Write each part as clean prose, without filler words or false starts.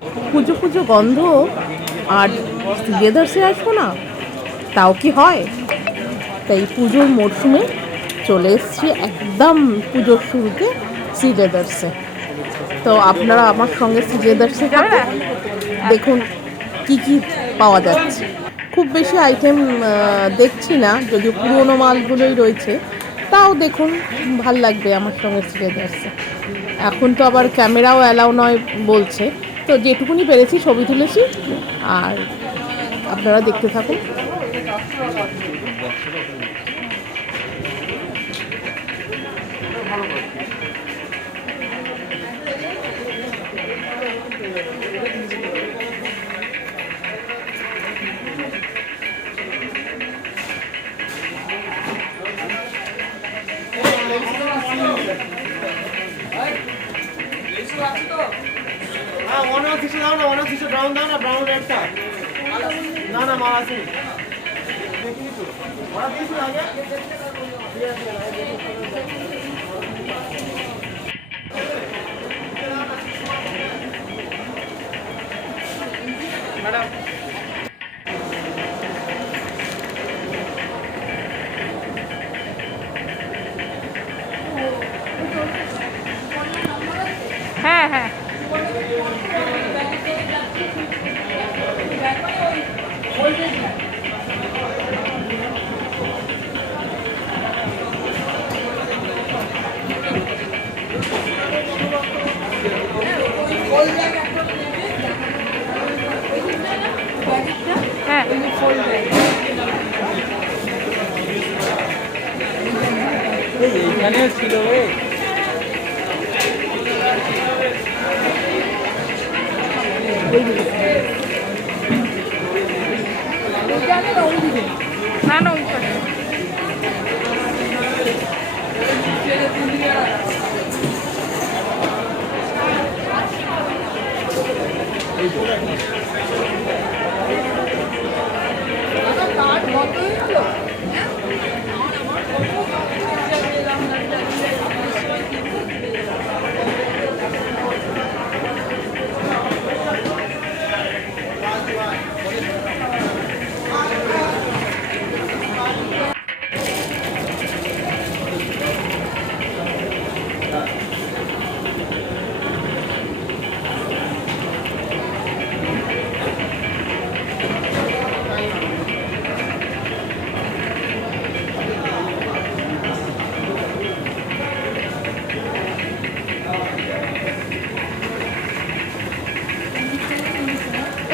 পুজো পুজো গন্ধ আর সিলেদার্সে আসবো না, তাও কি হয়? তাই পুজোর মরশুমে চলে এসেছি একদম পুজোর শুরুতে সিলেদার্সে। তো আপনারা আমার সঙ্গে সিলেদার্সে যাবেন, দেখুন কি কি পাওয়া যাচ্ছে। খুব বেশি আইটেম দেখছি না, যদিও পুরোনো মালগুলোই রয়েছে, তাও দেখুন ভাল লাগবে আমার সঙ্গে সিলেদার্সে। এখন তো আবার ক্যামেরাও অ্যালাউ নয় বলছে, তো যেটুকুনি পেরেছি ছবি তুলেছি, আর আপনারা দেখতে থাকুন। হ্যাঁ হ্যাঁ, হ্যাঁ এইখানে ছিল রে। না না ওইখানে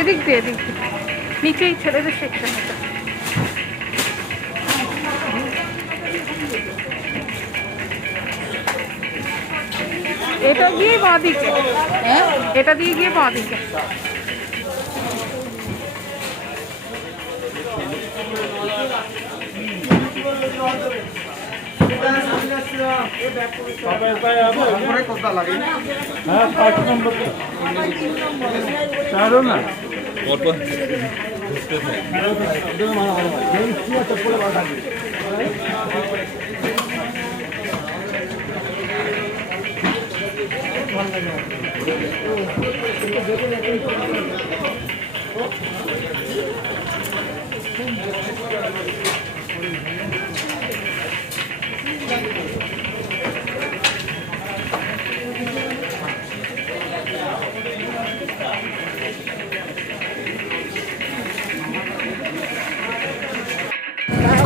এদিক দিয়ে নিচেই ছেলেদের সেকশন এটা। এটা গিয়ে বাঁ দিকে, এটা দিয়ে গিয়ে বাঁ দিকে।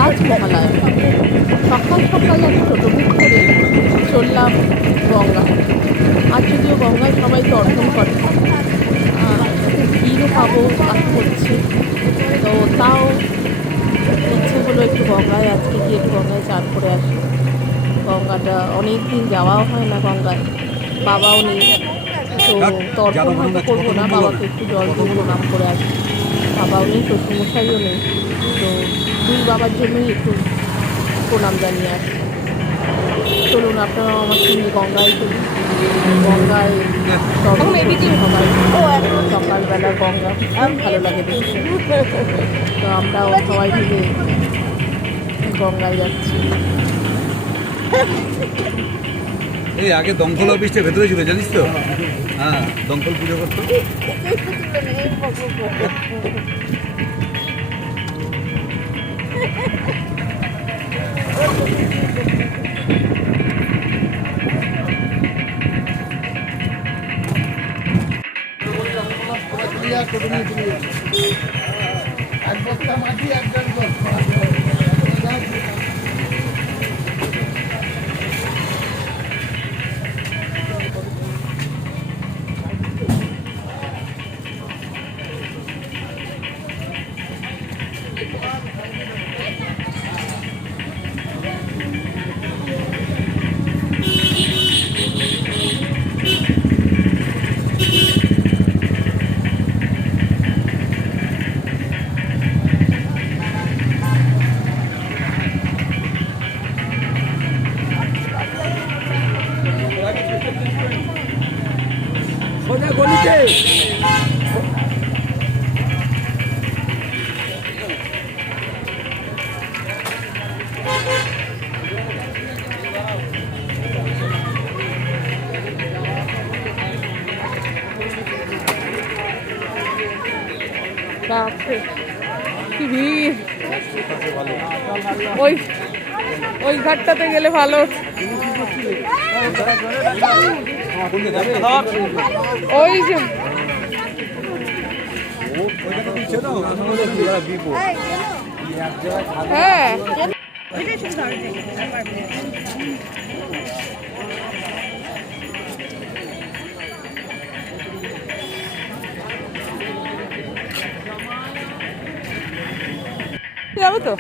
আজ মহালয়া, সকাল সকাল আমি টোটো বুক করে চললাম গঙ্গা। আজ যদিও গঙ্গায় সবাই দর্শন করে, ভিড়ও পাবো আশা করছি, তো তাও ইচ্ছে হলো একটু গঙ্গায় আজকে গিয়ে একটু গঙ্গায় চান করে আসি। গঙ্গাটা অনেক দিন যাওয়াও হয় না, গঙ্গায় বাবাও নেই, তো তর্পণ হয়তো করবো না, বাবাকে একটু জল দিয়ে প্রণাম করে আসি। বাবাও নেই, শ্বশুরমশাইও নেই, তো দুই বাবার জন্যই একটু প্রণাম জানিয়ে আসি। চলুন আপনারা আমার সঙ্গে গঙ্গায় চলুন। গঙ্গায় সবাই সকালবেলা গঙ্গা খুব ভালো লাগে দেখতে, তো আমরাও সবাই মিলে গঙ্গায় যাচ্ছি। এই আগে দমকল অফিসটা ভেতরে ছিল জানিস তো? হ্যাঁ, দমকল পুজো করতো। সোজা গলিতে বাপরে কি ভিড়। ওই ওই ঘাটটাতে গেলে ভালো হতো। ওই যে হ্যাঁ যাবে তো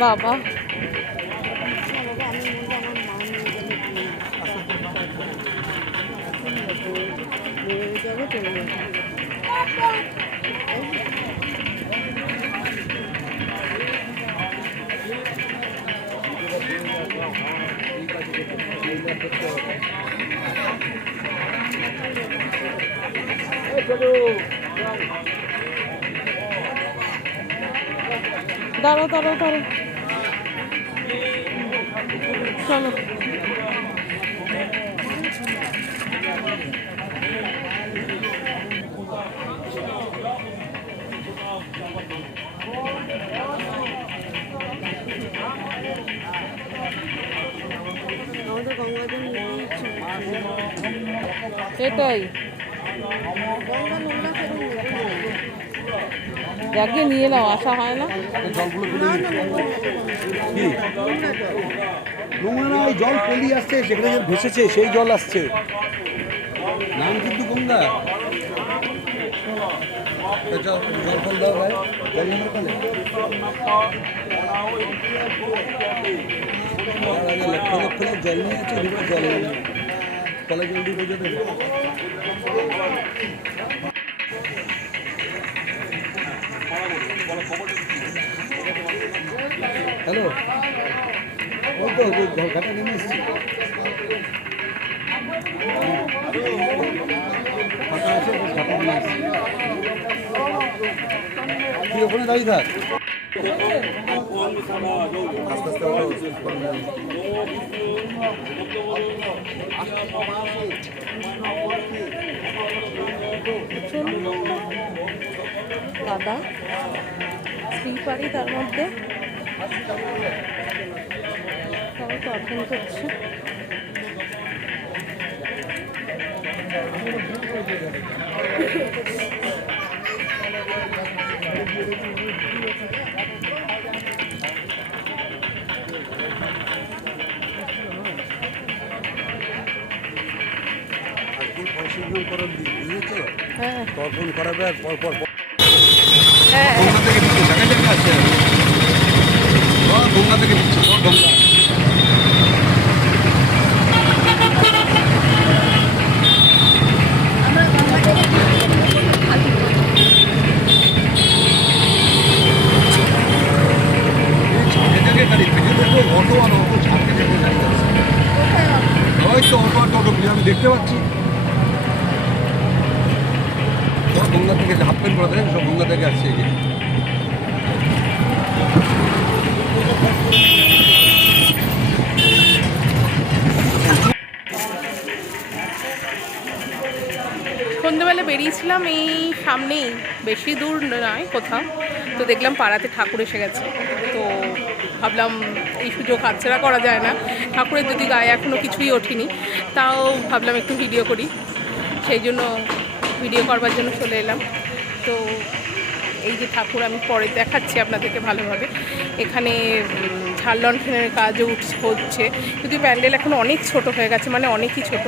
বাবা দাঁড়াও দাঁড়াও দাঁড়াও চলো এটাই যাকে নিয়ে নাও আসা হয় না। নোংরা না, ওই জল পলি আসছে, সেখানে যে ভেসেছে সেই জল আসছে, নাম কিন্তু গঙ্গা। জল ফল দাও ভাই, জল নেই ওখানে। লক্ষ লক্ষ জল নিয়ে আছে, জল নেই, কলে জল দিয়ে বোঝা দেবে। হ্যালো, ওই তো ঘাটা নেমে এসেছি, ফাঁকা আছে, ঘাটা নেমে এসেছি। তুই ওখানে দাঁড়িয়ে থাক, আস্তে আস্তে দাদা শ্রীপাড়ি, তার মধ্যে সবাই তো অর্জন করছে। হ্যাঁ তর্পণ করাবে আর পরপর হ্যাঁ গঙ্গা থেকে দিচ্ছে, জায়গায় জায়গায় আসছে, গঙ্গা থেকে দিচ্ছে, গঙ্গা। আমি দেখতে পাচ্ছি সব গঙ্গা থেকে, হাফ প্যান্ট পরে সব গঙ্গা থেকে আসছে। সন্ধ্যেবেলা বেরিয়েছিলাম এই সামনেই, বেশি দূর নয় কোথাও, তো দেখলাম পাড়াতে ঠাকুর এসে গেছে। তো ভাবলাম এই সুযোগ হাতছাড়া করা যায় না, ঠাকুরের যদি গায়ে এখনও কিছুই ওঠেনি, তাও ভাবলাম একটু ভিডিও করি, সেই জন্য ভিডিও করবার জন্য চলে এলাম। তো এই যে ঠাকুর আমি পরে দেখাচ্ছি আপনাদেরকে ভালোভাবে। এখানে ঝাড় লণ্ঠনের কাজও হচ্ছে, কিন্তু প্যান্ডেল এখন অনেক ছোট হয়ে গেছে, মানে অনেকই ছোট।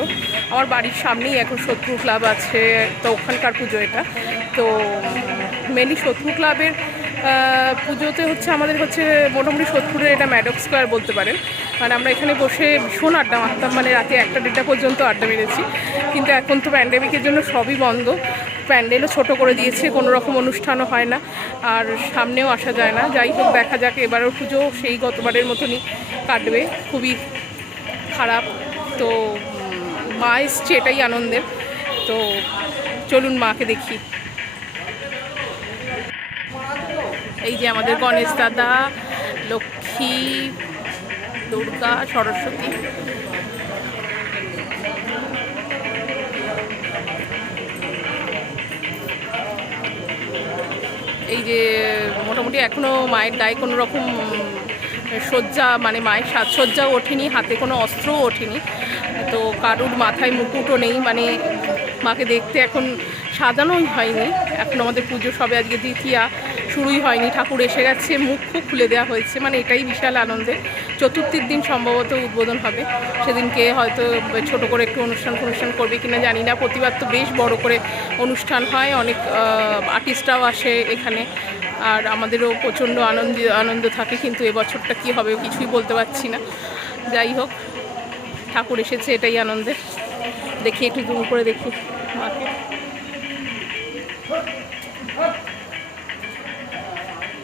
আমার বাড়ির সামনেই এখন শত্রু ক্লাব আছে, তো ওখানকার পুজো এটা। তো মেনলি শত্রু ক্লাবের পুজোতে হচ্ছে আমাদের হচ্ছে মোটামুটি শত্রুরের এটা ম্যাডক স্কোয়ার বলতে পারেন। মানে আমরা এখানে বসে ভীষণ আড্ডা মারতাম, মানে রাতে 1টা-1:30 পর্যন্ত আড্ডা মেরেছি। কিন্তু এখন তো প্যান্ডেমিকের জন্য সবই বন্ধ, প্যান্ডেলও ছোট করে দিয়েছে, কোনো রকম অনুষ্ঠানও হয় না, আর সামনেও আসা যায় না। যাই হোক, দেখা যাক, এবারের পুজো সেই গতবারের মতনই কাটবে, খুবই খারাপ। তো মা এসছে, এটাই আনন্দের। তো চলুন মাকে দেখি। এই যে আমাদের গণেশ দাদা, লক্ষ্মী, দুর্গা, সরস্বতী। এই যে মোটামুটি এখনও মায়ের গায়ে কোনো রকম সজ্জা, মানে মায়ের সাজসজ্জাও ওঠেনি, হাতে কোনো অস্ত্রও ওঠেনি, তো কারুর মাথায় মুকুটও নেই, মানে মাকে দেখতে এখন সাজানোই হয়নি। এখন আমাদের পুজো সবে আজকে দ্বিতীয়া, শুরুই হয়নি, ঠাকুর এসে গেছে, মুখও খুলে দেওয়া হয়েছে, মানে এটাই বিশাল আনন্দের। চতুর্থীর দিন সম্ভবত উদ্বোধন হবে, সেদিনকে হয়তো ছোট করে একটু অনুষ্ঠান করবে কিনা জানি না। প্রতিবার তো বেশ বড় করে অনুষ্ঠান হয়, অনেক আর্টিস্টরাও আসে এখানে, আর আমাদেরও প্রচণ্ড আনন্দ থাকে। কিন্তু এবছরটা কী হবে কিছুই বলতে পারছি না। যাই হোক, ঠাকুর এসেছে, এটাই আনন্দের। দেখি একটু দূর করে দেখি মাকে।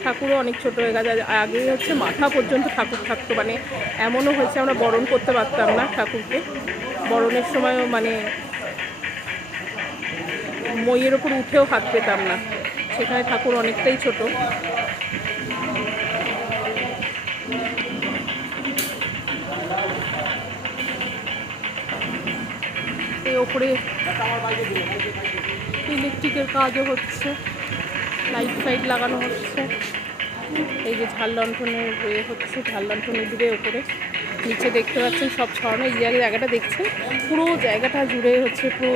ঠাকুরও অনেক ছোট হয়ে গেছে, আগে হচ্ছে মাথা পর্যন্ত ঠাকুর থাকতো, মানে এমনও হয়েছে আমরা বরণ করতে পারতাম না ঠাকুরকে। বরণের সময়ও মানে মইয়ের ওপর উঠেও হাত পেতাম না, সেখানে ঠাকুর অনেকটাই ছোট। এই ওপরে ইলেকট্রিকের কাজও হচ্ছে, লাইট ফাইট লাগানো হচ্ছে। এই যে ঝাড় লণ্ঠনের হচ্ছে, ঝাড় লণ্ঠনের দিকে ওপরে নিচে দেখতে পাচ্ছেন সব ছড়ানো। এই জায়গাটা দেখছেন, পুরো জায়গাটা জুড়ে হচ্ছে পুরো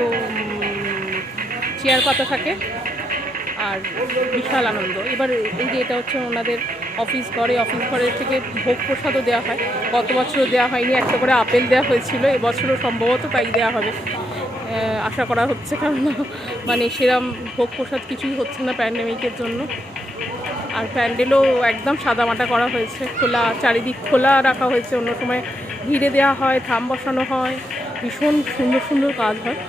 চেয়ার পাতা থাকে, আর বিশাল আনন্দ। এবার এই যে এটা হচ্ছে ওনাদের অফিস ঘরের থেকে ভোগ প্রসাদও দেওয়া হয়। গত বছরও দেওয়া হয়নি, একটা করে আপেল দেওয়া হয়েছিল, এবছরও সম্ভবত তাই দেওয়া হবে আশা করা হচ্ছে, কারণ মানে সেরম ভোগ প্রসাদ কিছুই হচ্ছে না প্যান্ডেমিকের জন্য। আর প্যান্ডেলও একদম সাদামাটা করা হয়েছে, খোলা, চারিদিক খোলা রাখা হয়েছে। অন্য সময় ঘিরে দেওয়া হয়, থাম বসানো হয়, ভীষণ সুন্দর সুন্দর কাজ হয়।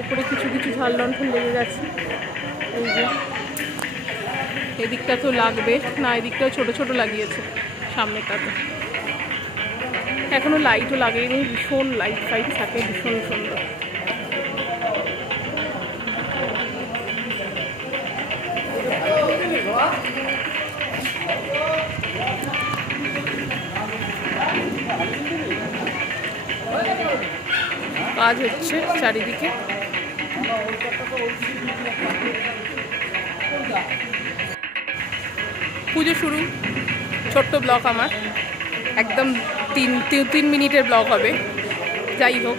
ওপরে কিছু কিছু ঝাড় লণ্ঠন লেগে গেছে। এই যে এদিকটা তো লাগবে না, এদিকটাও ছোটো ছোটো লাগিয়েছে, সামনেটাতে এখনও লাইটও লাগেনি, ভীষণ লাইট ফাইট থাকে, ভীষণ সুন্দর। কাজ হচ্ছে চারিদিকে। পুজো শুরু, ছোট্ট ব্লগ আমার, একদম 3 মিনিটের ব্লগ হবে। যাই হোক,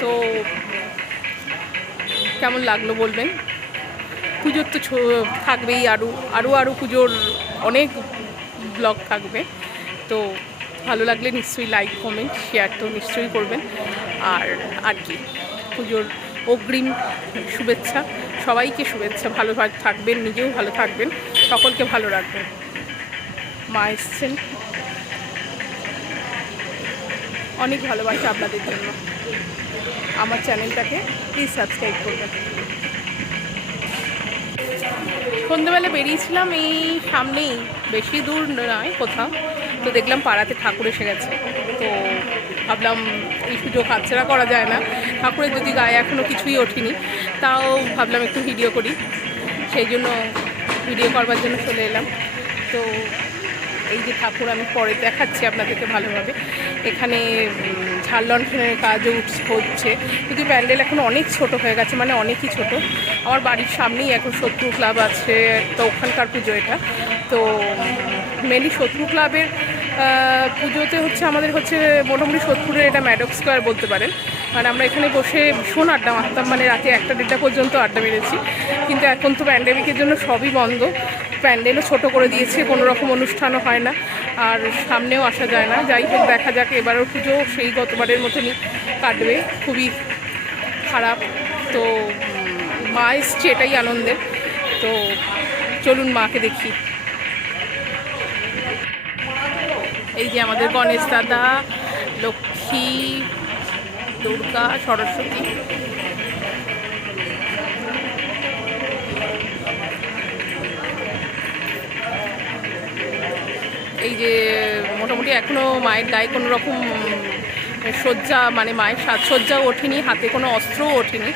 তো কেমন লাগলো বলবেন। পুজোর তো থাকবেই, আরও পুজোর অনেক ব্লগ থাকবে। তো ভালো লাগলে নিশ্চয়ই লাইক, কমেন্ট, শেয়ার তো নিশ্চয়ই করবেন। আর কি, পুজোর অগ্রিম শুভেচ্ছা, সবাইকে শুভেচ্ছা। ভালো থাকবেন, নিজেও ভালো থাকবেন, সকলকে ভালো রাখবেন। মা এসছেন, অনেক ভালোবাসা আপনাদের জন্য। আমার চ্যানেলটাকে প্লিজ সাবস্ক্রাইব করবেন। সন্ধ্যেবেলা বেরিয়েছিলাম এই সামনেই, বেশি দূর নয় কোথাও, তো দেখলাম পাড়াতে ঠাকুর এসে গেছে। তো ভাবলাম এই সুযোগ হাতছাড়া করা যায় না, ঠাকুরের যদি গায়ে এখনও কিছুই ওঠেনি, তাও ভাবলাম একটু ভিডিও করি, সেই জন্য ভিডিও করবার জন্য চলে এলাম। তো এই যে ঠাকুর আমি পরে দেখাচ্ছি আপনাদেরকে ভালোভাবে। এখানে ঝাড় লণ্ঠনের কাজও হচ্ছে, কিন্তু প্যান্ডেল এখন অনেক ছোট হয়ে গেছে, মানে অনেকই ছোট। আমার বাড়ির সামনেই এখন শত্রু ক্লাব আছে, তো ওখানকার পুজো এটা। তো মেনলি শত্রু ক্লাবের পুজোতে হচ্ছে আমাদের হচ্ছে মোটামুটি শত্রুরের এটা ম্যাডক স্কোয়ার বলতে পারেন। মানে আমরা এখানে বসে ভীষণ আড্ডা মারতাম, মানে রাতে 1টা-1:30 পর্যন্ত আড্ডা মেরেছি। কিন্তু এখন তো প্যান্ডেমিকের জন্য সবই বন্ধ, প্যান্ডেলও ছোট করে দিয়েছে, কোনো রকম অনুষ্ঠানও হয় না, আর সামনেও আসা যায় না। যাই হোক, দেখা যাক, এবারেও পুজো সেই গতবারের মতনই কাটবে, খুবই খারাপ। তো মা এসছে, এটাই আনন্দের। তো চলুন মাকে দেখি। এই যে আমাদের গণেশ দাদা, লক্ষ্মী, দুর্গা, সরস্বতী। এই যে মোটামুটি এখনও মায়ের গায়ে কোনো রকম সজ্জা, মানে মায়ের সাজসজ্জাও ওঠেনি, হাতে কোনো অস্ত্রও ওঠেনি,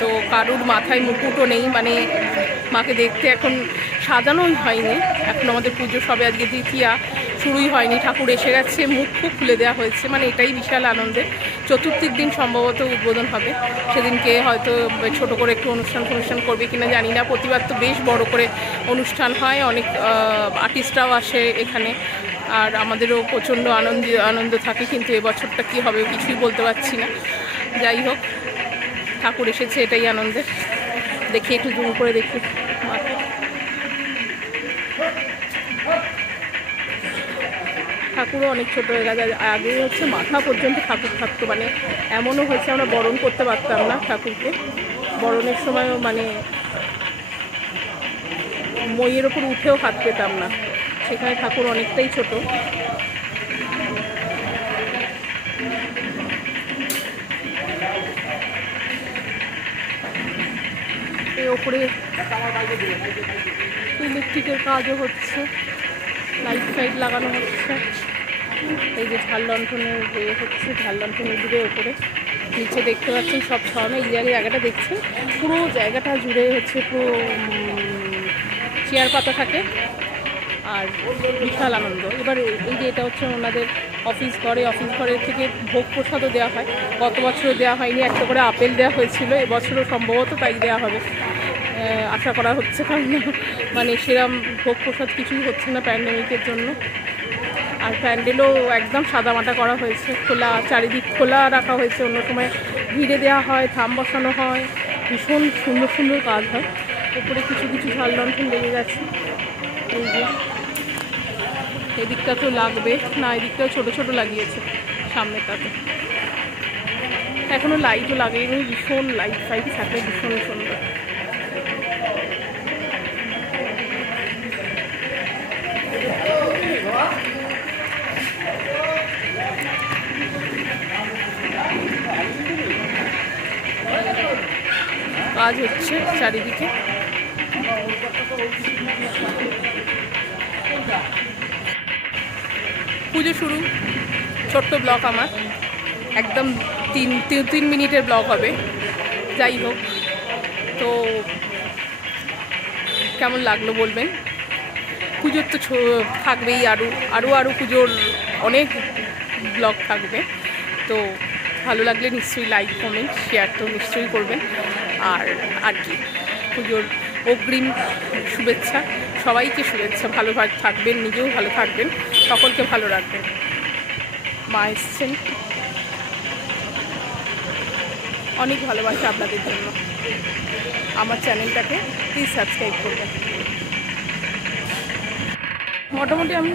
তো কারুর মাথায় মুকুটও নেই, মানে মাকে দেখতে এখন সাজানোই হয়নি। এখন আমাদের পুজো সবে আজকে দ্বিতীয়া, শুরুই হয়নি, ঠাকুর এসে গেছে, মুখ খুলে দেওয়া হয়েছে, মানে এটাই বিশাল আনন্দের। চতুর্থীর দিন সম্ভবত উদ্বোধন হবে, সেদিনকে হয়তো ছোট করে একটু অনুষ্ঠান করবে কিনা জানি না। প্রতিবার তো বেশ বড় করে অনুষ্ঠান হয়, অনেক আর্টিস্টরাও আসে এখানে, আর আমাদেরও প্রচণ্ড আনন্দ থাকে। কিন্তু এবছরটা কী হবে কিছুই বলতে পারছি না। যাই হোক, ঠাকুর এসেছে, এটাই আনন্দের। দেখি একটু জুম করে দেখি মাকে। ঠাকুরও অনেক ছোটো হয়ে গেছে, আগে হচ্ছে মাথা পর্যন্ত ঠাকুর থাকতো, মানে এমনও হয়েছে আমরা বরণ করতে পারতাম না ঠাকুরকে। বরণের সময়ও মানে মইয়ের ওপর উঠেও হাত পেতাম না, সেখানে ঠাকুর অনেকটাই ছোট। এই ওপরে ইলেকট্রিকের কাজও হচ্ছে, লাইট ফাইট লাগানো হচ্ছে। এই যে ঝাড় লণ্ঠনের হচ্ছে, ঝাড় লণ্ঠনের দিকে ওপরে নিচে দেখতে পাচ্ছেন সব ছড়ানো। এই জায়গাটা দেখছেন, পুরো জায়গাটা জুড়ে হচ্ছে পুরো চেয়ার পাতা থাকে, আর বিশাল আনন্দ। এবার এই যে এটা হচ্ছে ওনাদের অফিস ঘরের থেকে ভোগ প্রসাদও দেওয়া হয়। গত বছরও দেওয়া হয়নি, একটা করে আপেল দেওয়া হয়েছিল, এবছরও সম্ভবত তাই দেওয়া হবে আশা করা হচ্ছে, কারণ মানে সেরম ভোগ প্রসাদ কিছুই হচ্ছে না প্যান্ডেমিকের জন্য। আর প্যান্ডেলও একদম সাদামাটা করা হয়েছে, খোলা, চারিদিক খোলা রাখা হয়েছে। অন্য সময় ভিড়ে দেওয়া হয়, থাম বসানো হয়, ভীষণ সুন্দর সুন্দর কাজ হয়। উপরে কিছু কিছু ঝাড় লণ্ঠন লেগে গেছে। এই যে এদিকটা তো লাগবে না, এদিকটাও ছোটো ছোটো লাগিয়েছে সামনেটাতে, এখনও লাইটও লাগেনি, ভীষণ লাইট ফাইট থাকে, ভীষণ সুন্দর। কাজ হচ্ছে চারিদিকে। পুজো শুরু, ছোট্ট ব্লগ আমার, একদম 3 মিনিটের ব্লগ হবে। যাই হোক, তো কেমন লাগলো বলবেন। পুজোর তো থাকবেই, আরও পুজোর অনেক ব্লগ থাকবে। তো ভালো লাগলে নিশ্চয়ই লাইক, কমেন্ট, শেয়ার তো নিশ্চয়ই করবেন। আর কি, পুজোর অগ্রিম শুভেচ্ছা, সবাইকে শুভেচ্ছা। ভালো থাকবেন, নিজেও ভালো থাকবেন, সকলকে ভালো রাখবেন। মা এসছেন, অনেক ভালোবাসা আপনাদের জন্য। আমার চ্যানেলটাকে প্লিজ সাবস্ক্রাইব করবেন। মোটামুটি আমি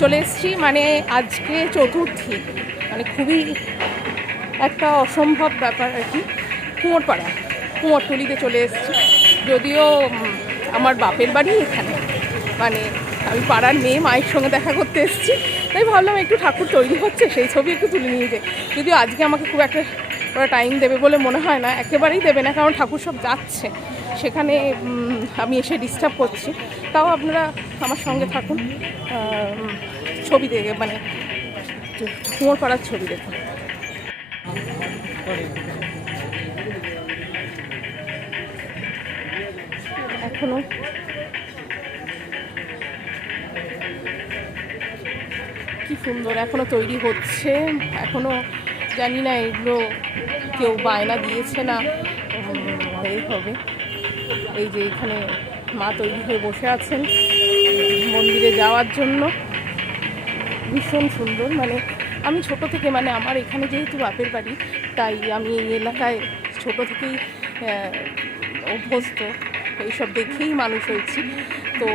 চলে এসেছি, মানে আজকে চতুর্থী, মানে খুবই একটা অসম্ভব ব্যাপার আর কি। কুমোরটুলিতে চলে এসেছি, যদিও আমার বাপের বাড়ি এখানে, মানে আমি পাড়ার মেয়ে, মায়ের সঙ্গে দেখা করতে এসেছি, তাই ভাবলাম একটু ঠাকুর তৈরি হচ্ছে সেই ছবি একটু তুলে নিয়ে যাই। যদিও আজকে আমাকে খুব একটা ওরা টাইম দেবে বলে মনে হয় না, একেবারেই দেবে না, কারণ ঠাকুর সব যাচ্ছে, সেখানে আমি এসে ডিস্টার্ব করছি। তাও আপনারা আমার সঙ্গে থাকুন, ছবি দেখে, মানে কুমোরপাড়ার ছবি দেখুন। এখনো সুন্দর, এখনো তৈরি হচ্ছে, এখনো জানি না এগুলো কেউ বায়না দিয়েছে না এই হবে। এই যে এখানে মা তৈরি হয়ে বসে আছেন মন্দিরে যাওয়ার জন্য, ভীষণ সুন্দর। মানে আমি ছোট থেকে, মানে আমার এখানে যেহেতু বাপের বাড়ি, তাই আমি এই এলাকায় ছোট থেকেই অভ্যস্ত, এইসব দেখেই মানুষ হয়েছি। তো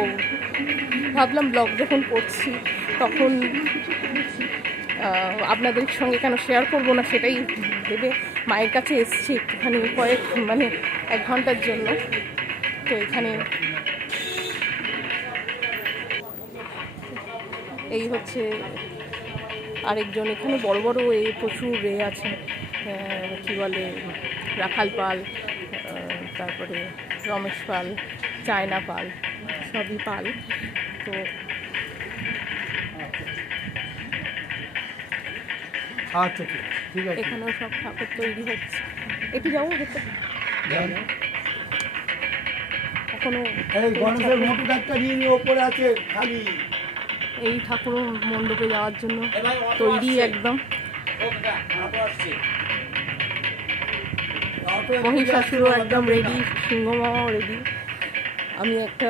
ভাবলাম ব্লগ যখন করছি তখন আপনাদের সঙ্গে কেন শেয়ার করবো না, সেটাই ভেবে মায়ের কাছে এসেছি একটুখানি মানে 1 ঘন্টার জন্য। তো এখানে এই হচ্ছে আরেকজন, এখানে বড় বড় প্রচুর আছে, কী বলে, রাখাল পাল, তারপরে রমেশ পাল, চায়না পাল, সবই পাল। তো আচ্ছা ঠিক আছে, এখানেও সব ঠাকুর তৈরি হচ্ছে। এটি যাবো হচ্ছে এখনো এই ঠাকুর মণ্ডপে যাওয়ার জন্য তৈরি একদম। মহিষাসুরও একদম রেডি, সিংহমামাও রেডি। আমি একটা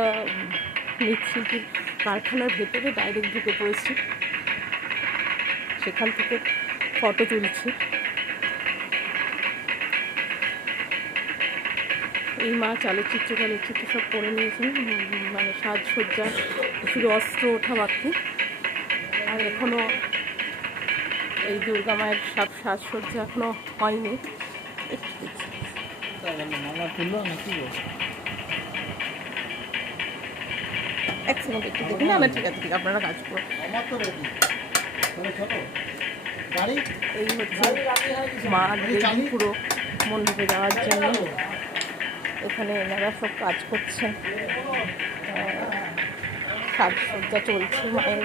মৃৎশিল্পীর কারখানার ভেতরে ডাইরেক্ট ঢুকে পড়েছি, সেখান থেকে ফটো তুলছি। এই মা চালচিত্র সব করে নিয়েছেন, মানে সাজসজ্জা, শুধু অস্ত্র ওঠা বাকি। আর এখনও এই দুর্গা মায়ের সব সাজসজ্জা এখনও হয়নি। এক সেকেন্ড একটু দেখি। না ঠিক আছে, আপনারা কাজ করুন। এই হচ্ছে মা পুরো মন্দিরে যাওয়ার জন্য এখানে এনারা সব কাজ করছেন, সাজসজ্জা চলছে। মায়ের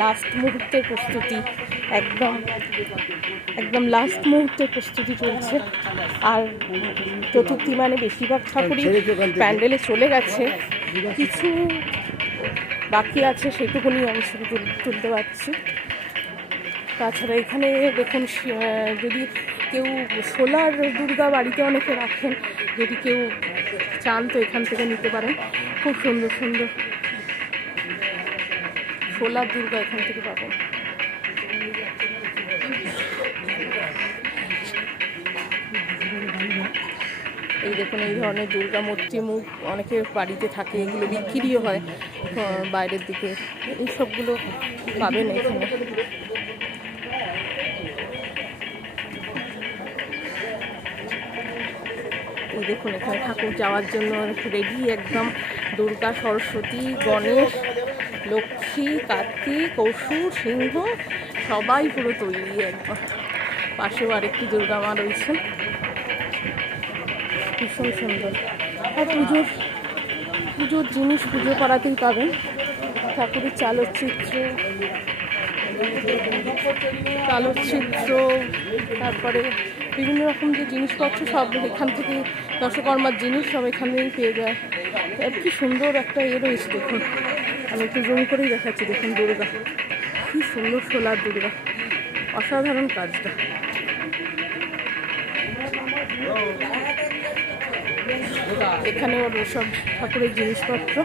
লাস্ট মুহূর্তের প্রস্তুতি, একদম লাস্ট মুহূর্তের প্রস্তুতি চলছে। আর চতুর্থী মানে বেশিরভাগ ঠাকুরই প্যান্ডেলে চলে গেছে, কিছু বাকি আছে, সেটুকুনি আমি শুধু তুলতে পারছি। তাছাড়া এখানে দেখুন, যদি কেউ সোলার দুর্গা বাড়িতে অনেকে রাখেন, যদি কেউ চান তো এখান থেকে নিতে পারেন। খুব সুন্দর সুন্দর সোলার দুর্গা এখান থেকে পাবেন। এই দেখুন, এই ধরনের দুর্গা মূর্তি মুখ অনেকের বাড়িতে থাকে, এগুলো বিক্রিও হয় বাইরের দিকে, এই সবগুলো পাবেন এখানে। এই দেখুন, এখানে ঠাকুর যাওয়ার জন্য রেডি একদম। দুর্গা, সরস্বতী, গণেশ, লক্ষ্মী, কার্তিক, অসুর, সিংহ সবাই পুরো তৈরি একদম। পাশেও আরেকটি দুর্গা মা রয়েছেন, ভীষণ সুন্দর। আর পুজোর জিনিস পুজো করাতেই পাবেন। ঠাকুরের চালচিত্র, তারপরে বিভিন্ন রকম যে জিনিসপত্র সব এখান থেকে, দশকর্মার জিনিস সব এখান থেকেই পেয়ে যায়। কি সুন্দর একটা রয়েছে দেখুন, আমি একটু জমি করেই দেখাচ্ছি। দেখুন দুর্গা, কি সুন্দর সোলার দুর্গা, অসাধারণ কাজটা। এখানেও সব ঠাকুরের জিনিসপত্র।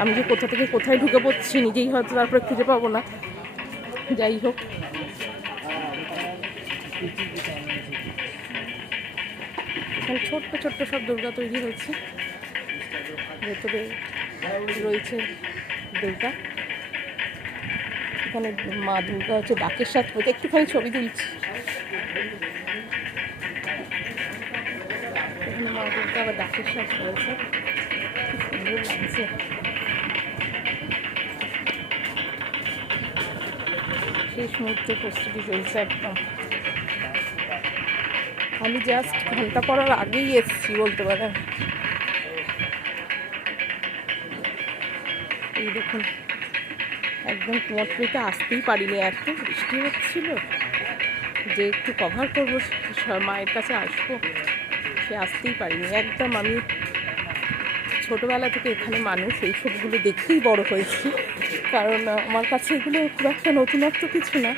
আমি যে কোথা থেকে কোথায় ঢুকে পড়ছি নিজেই হয়তো তারপরে খুঁজে পাবো না, যাই হোক। এখানে ছোট্ট ছোট্ট সব দুর্গা তৈরি হয়েছে, ভেতরে রয়েছে দুর্গা। এখানে মা দুর্গা হচ্ছে ডাকের সাথে, একটুখানি ছবি তুলছি। এখানে মা দুর্গা আবার ডাকের সাথে রয়েছে, খুব সুন্দর লাগছে। শেষ মুহূর্তে প্রস্তুতি চলছে একদম। আমি জাস্ট ঘন্টা পড়ার আগেই এসেছি বলতে পারেন। এই দেখুন, একদম কুমোরটুলিতে আসতেই পারিনি, এত বৃষ্টি হচ্ছিল যে একটু কভার করবো, মায়ের কাছে আসবো, সে আসতেই পারিনি। একদম আমি ছোটোবেলা থেকে এখানে মানুষ এইসবগুলো দেখেই বড় হয়েছি, কারণ আমার কাছে এগুলো খুব একটা নতুনত্ব কিছু না,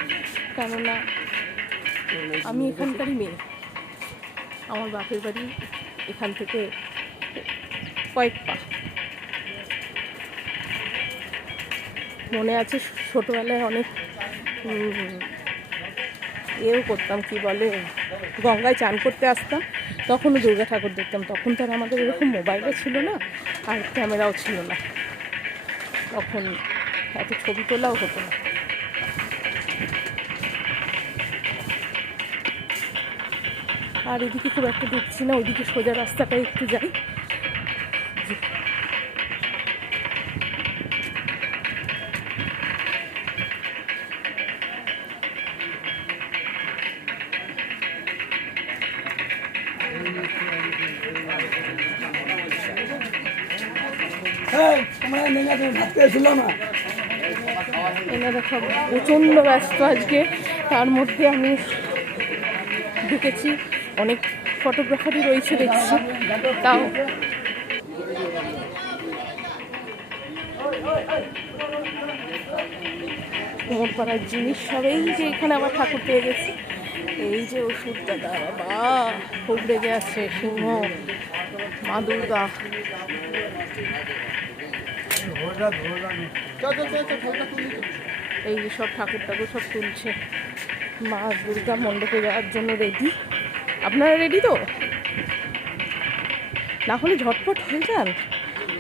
কেননা আমি এখানকারই মেয়ে। আমার বাপের বাড়ি এখান থেকে কয়েক পা। মনে আছে ছোটোবেলায় অনেক এও করতাম, কি বলে, গঙ্গায় চান করতে আসতাম, তখনও দুর্গা ঠাকুর দেখতাম। তখন তো আর আমাদের এরকম মোবাইলও ছিল না আর ক্যামেরাও ছিল না, তখন এত ছবি তোলাও হতো না। আর এদিকে খুব একটা দেখছি না, ওইদিকে সোজা রাস্তাটা একটু যাই। এনারা সব প্রচণ্ড ব্যস্ত আজকে, তার মধ্যে আমি ঢুকেছি। অনেক ফটোগ্রাফারই রয়েছে দেখছি, তাও কুমোরপাড়ার জিনিস সব। এই যে এখানে আবার ঠাকুর পেয়ে গেছি, এই যে ওষুধ দাদা, বাবা খুব রেগে আছে, সিংহ, মা দুর্গা। এই যে সব ঠাকুর সব তুলছে, মা দুর্গা মণ্ডপে যাওয়ার জন্য রেডি। আপনারা রেডি তো? না হলে ঝটপট হয়ে যান।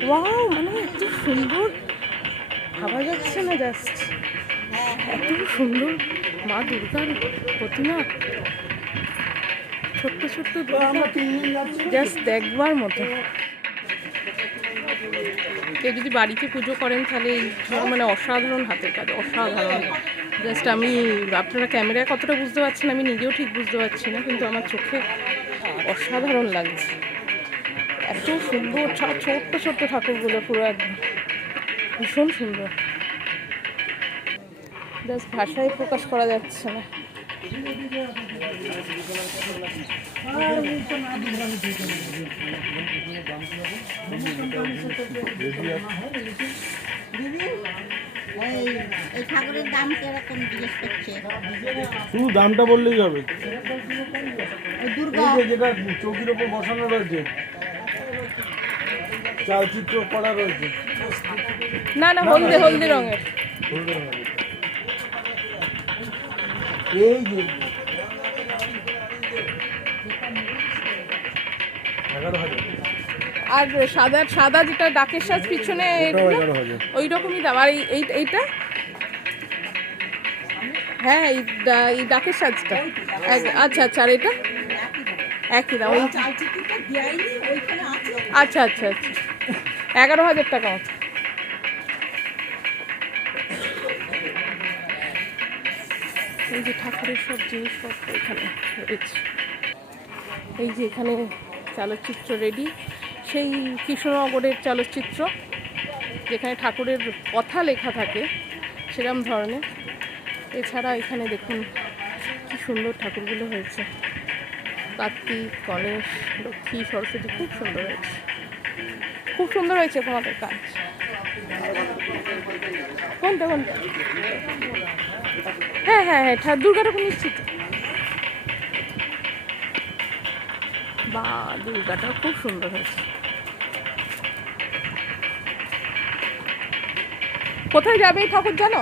ওয়াও, মানে এত সুন্দর, ভাবা যাচ্ছে না, জাস্ট এত সুন্দর মা দুর্গার প্রতিমা, ছোট্ট ছোট্ট জাস্ট দেখবার মতো। কেউ যদি বাড়িতে পুজো করেন তাহলে এই মানে অসাধারণ হাতের কাজ, অসাধারণ। জাস্ট আমি, আপনারা ক্যামেরায় কতটা বুঝতে পারছেন আমি নিজেও ঠিক বুঝতে পারছি না, কিন্তু আমার চোখে অসাধারণ লাগছে। এত সুন্দর ছোট্ট ছোট্ট ঠাকুরগুলো, পুরো একদম ভীষণ সুন্দর, জাস্ট ভাষায় প্রকাশ করা যাচ্ছে না। এই ঠাকুরের দাম কিরকম জিজ্ঞেস করছে? শুধু দামটা বললেই হবে। দুর্গা যেটা চৌকির ওপর বসানো রয়েছে, চালচিত্র করা রয়েছে। না না, হলদে হলদে রঙের। এই যে 11,000। আর সাদা সাদা যেটা ডাকের সাজ পিছনে, ওই রকমই দাম। আর এইটা, হ্যাঁ এই ডাকের সাজটা, আচ্ছা আচ্ছা। আর এটা একই দাম? আচ্ছা আচ্ছা আচ্ছা, 11,000 টাকা মতো। এই যে ঠাকুরের সব জিনিসপত্র এখানে রয়েছে। এই যে এখানে চলচ্চিত্র রেডি, সেই কৃষ্ণনগরের চলচ্চিত্র যেখানে ঠাকুরের কথা লেখা থাকে সেরকম ধরনের। এছাড়া এখানে দেখুন কি সুন্দর ঠাকুরগুলো হয়েছে, কার্তিক, গণেশ, লক্ষ্মী, সরস্বতী, খুব সুন্দর হয়েছে, খুব সুন্দর হয়েছে তোমাদের কাজ। কোনটা কোনটা? হ্যাঁ হ্যাঁ হ্যাঁ, দুর্গা ঠাকুর নিশ্চিত। বা দুর্গাটা খুব সুন্দর হয়েছে। কোথায় যাবে এই ঠাকুর জানো?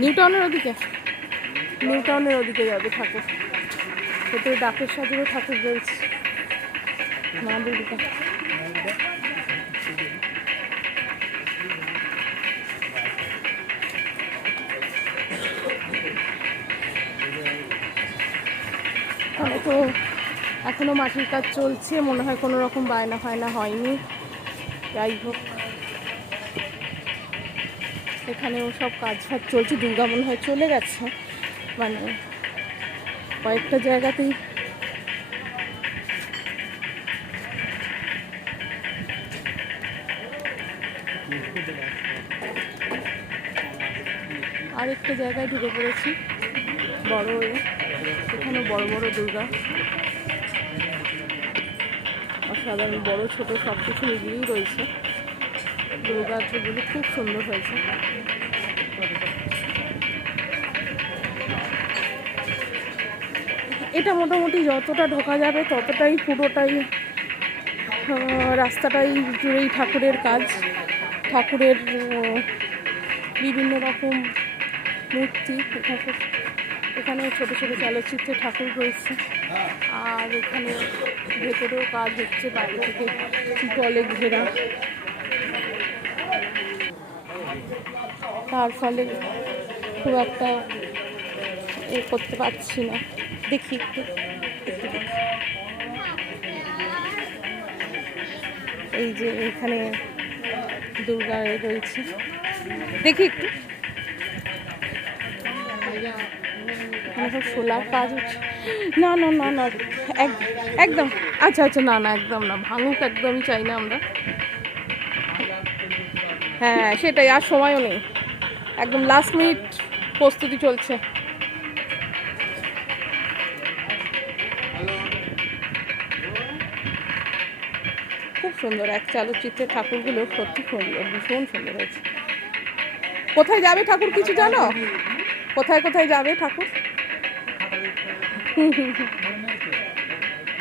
নিউ টাউনের ওদিকে, নিউ টাউনের ওদিকে যাবে ঠাকুর। ভেতরে ডাকের সাজেরও ঠাকুর রয়েছে, মা দুর্গা। তাহলে তো এখনো মাটির কাজ চলছে, মনে হয় কোনো রকম বায়না ফায়না হয়নি। যাই হোক, এখানেও সব কাজ ফাজ চলছে। দুর্গা মনে হয় চলে গেছে, মানে কয়েকটা জায়গাতেই। আরেকটা জায়গায় ঢুকে পড়েছি, বড়, এখানে বড় বড় দুর্গা। সাধারণ বড় ছোট সব কিছু মিলিয়েই রয়েছে। দুর্গাপুজোগুলো খুব সুন্দর হয়েছে। এটা মোটামুটি যতটা ঢোকা যাবে ততটাই পুরোটাই রাস্তাটাই জুড়েই ঠাকুরের কাজ, ঠাকুরের বিভিন্ন রকম মূর্তি। এখানে ছোট ছোট চলচ্চিত্রে ঠাকুর রয়েছে, আর এখানে ভেতরেও কাজ হচ্ছে, বাইরে থেকে টিপলে ঘেরা, তার ফলে খুব একটা করতে পারছি না। দেখি একটু এই যে এখানে দুর্গা রয়েছে, দেখি একটু। এখানে সব সোলার কাজ হচ্ছে। না না না না, একদম আচ্ছা আচ্ছা, না না একদম না, ভাঙুক একদমই চাই না আমরা। হ্যাঁ সেটাই, আর সময়ও নেই, একদম লাস্ট মিনিট প্রস্তুতি চলছে। খুব সুন্দর, এক চলচ্চিত্রের ঠাকুরগুলো সত্যি সুন্দর, ভীষণ সুন্দর হয়েছে। কোথায় যাবে ঠাকুর কিছু জানো? কোথায় কোথায় যাবে ঠাকুর?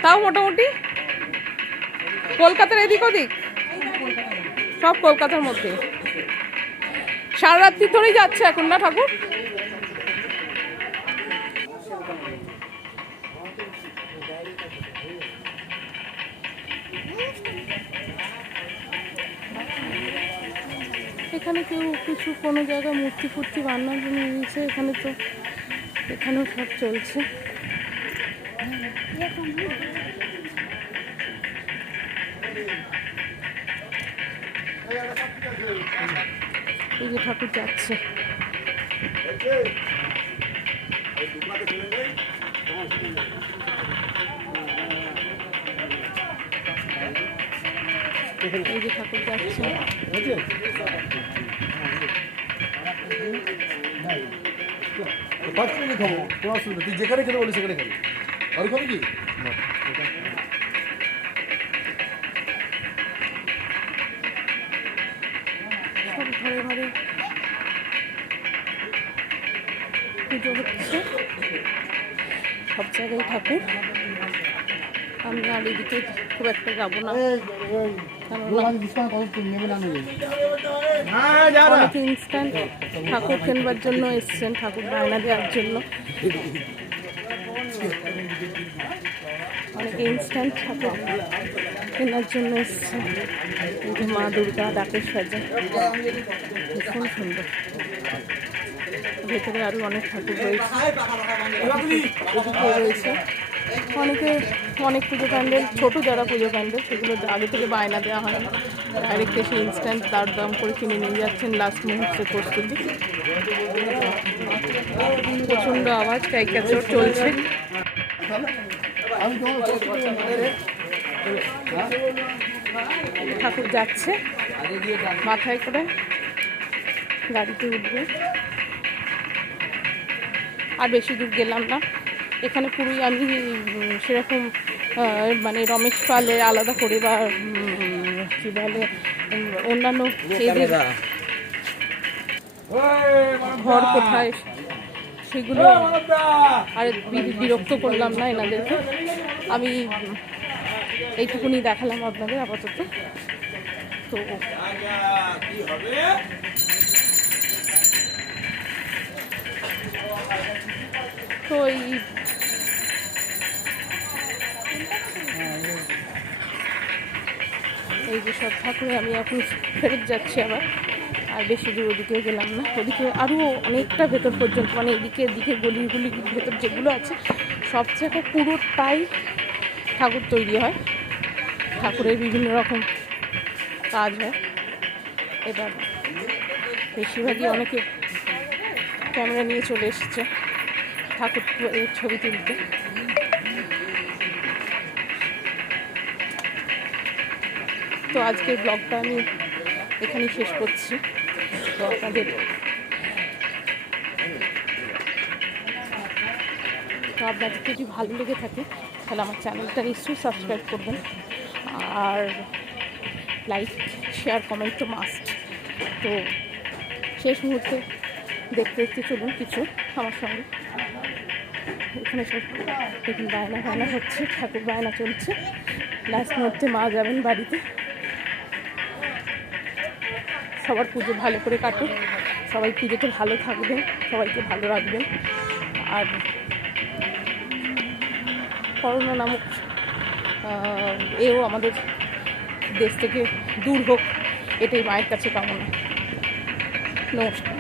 তাও মোটামুটি কলকাতার এদিক ওদিক, সব কলকাতার মধ্যে। সারা রাত্রি ধরেই যাচ্ছে এখন না ঠাকুর? এখানে কেউ কিছু কোনো জায়গায় মূর্তি ফুর্তি বানানোর জন্য নিয়েছে, এখানে তো এখানেও সব চলছে। এই যে ঠাকুর যাচ্ছে, এই যে ঠাকুর যাচ্ছে। খাবো, কোনো অসুবিধা, তুই যেখানে খেতে বলি সেখানে খাবি। আর খাবি কি? সব ঘরে ঘরে পুজো হচ্ছে, সব জায়গায় ঠাকুর। আমি আর এদিকে খুব একটা যাবো না, অনেকে ইনস্ট্যান্ট ঠাকুর কেনবার জন্য এসছেন, ঠাকুর বায়না দেওয়ার জন্য। অনেকে ইনস্ট্যান্ট ঠাকুর কেনার জন্য এসছেন। এই যে মা দুর্গা ডাকের সাজা, ভীষণ সুন্দর। ভেতরে আরও অনেক ঠাকুর রয়েছে, রয়েছে অনেকে অনেক পুজো প্যান্ডেল, ছোটো যারা পুজো প্যান্ডেল সেগুলো আগে থেকে বায়না দেওয়া হয় না, ডাইরেক্ট এসে ইনস্ট্যান্ট দাম দাম করে কিনে নিয়ে যাচ্ছেন লাস্ট মুহূর্তের প্রস্তুতি। প্রচণ্ড আওয়াজ, ক্যারিকেচার চলছে। ঠাকুর যাচ্ছে, মাথায় করে গাড়িতে উঠবে। আর বেশি দূর গেলাম না, এখানে পুরোই আমি সেরকম মানে রমেশ পালের আলাদা করে বা কী বলে অন্যান্য এদের ঘর কোথায় সেগুলো আর বিরক্ত করলাম না এনাদেরকে। আমি এইটুকুনি দেখালাম আপনাদের আপাতত। তো তো এই যে সব ঠাকুরে আমি এখন ফেরত যাচ্ছি আবার, আর বেশি দূর ওদিকে গেলাম না। ওদিকে আরও অনেকটা ভেতর পর্যন্ত, মানে এদিকে গলিগুলি ভেতর যেগুলো আছে সব জায়গায় পুরোটাই ঠাকুর তৈরি হয়, ঠাকুরের বিভিন্ন রকম কাজ হয়। এবার বেশিরভাগই অনেকে ক্যামেরা নিয়ে চলে এসেছে ঠাকুর ছবি তুলতে। তো আজকের ব্লগটা আমি এখানেই শেষ করছি। তো আপনাদের যদি ভালো লেগে থাকে তাহলে আমার চ্যানেলটা নিশ্চয়ই সাবস্ক্রাইব করবেন, আর লাইক শেয়ার কমেন্ট তো মাস্ট। তো শেষ মুহূর্তে দেখতে দেখতে চলুন কিছু আমার সঙ্গে। এখানে সব দেখুন বায়না হচ্ছে, ঠাকুর বায়না চলছে। লাস্ট মুহূর্তে মা যাবেন বাড়িতে। সবার পুজো ভালো করে কাটুক, সবাই পুজোতে ভালো থাকবেন, সবাইকে ভালো রাখবেন। আর করোনা নামক এও আমাদের দেশ থেকে দূর হোক, এটাই মায়ের কাছে কামনা। নমস্কার।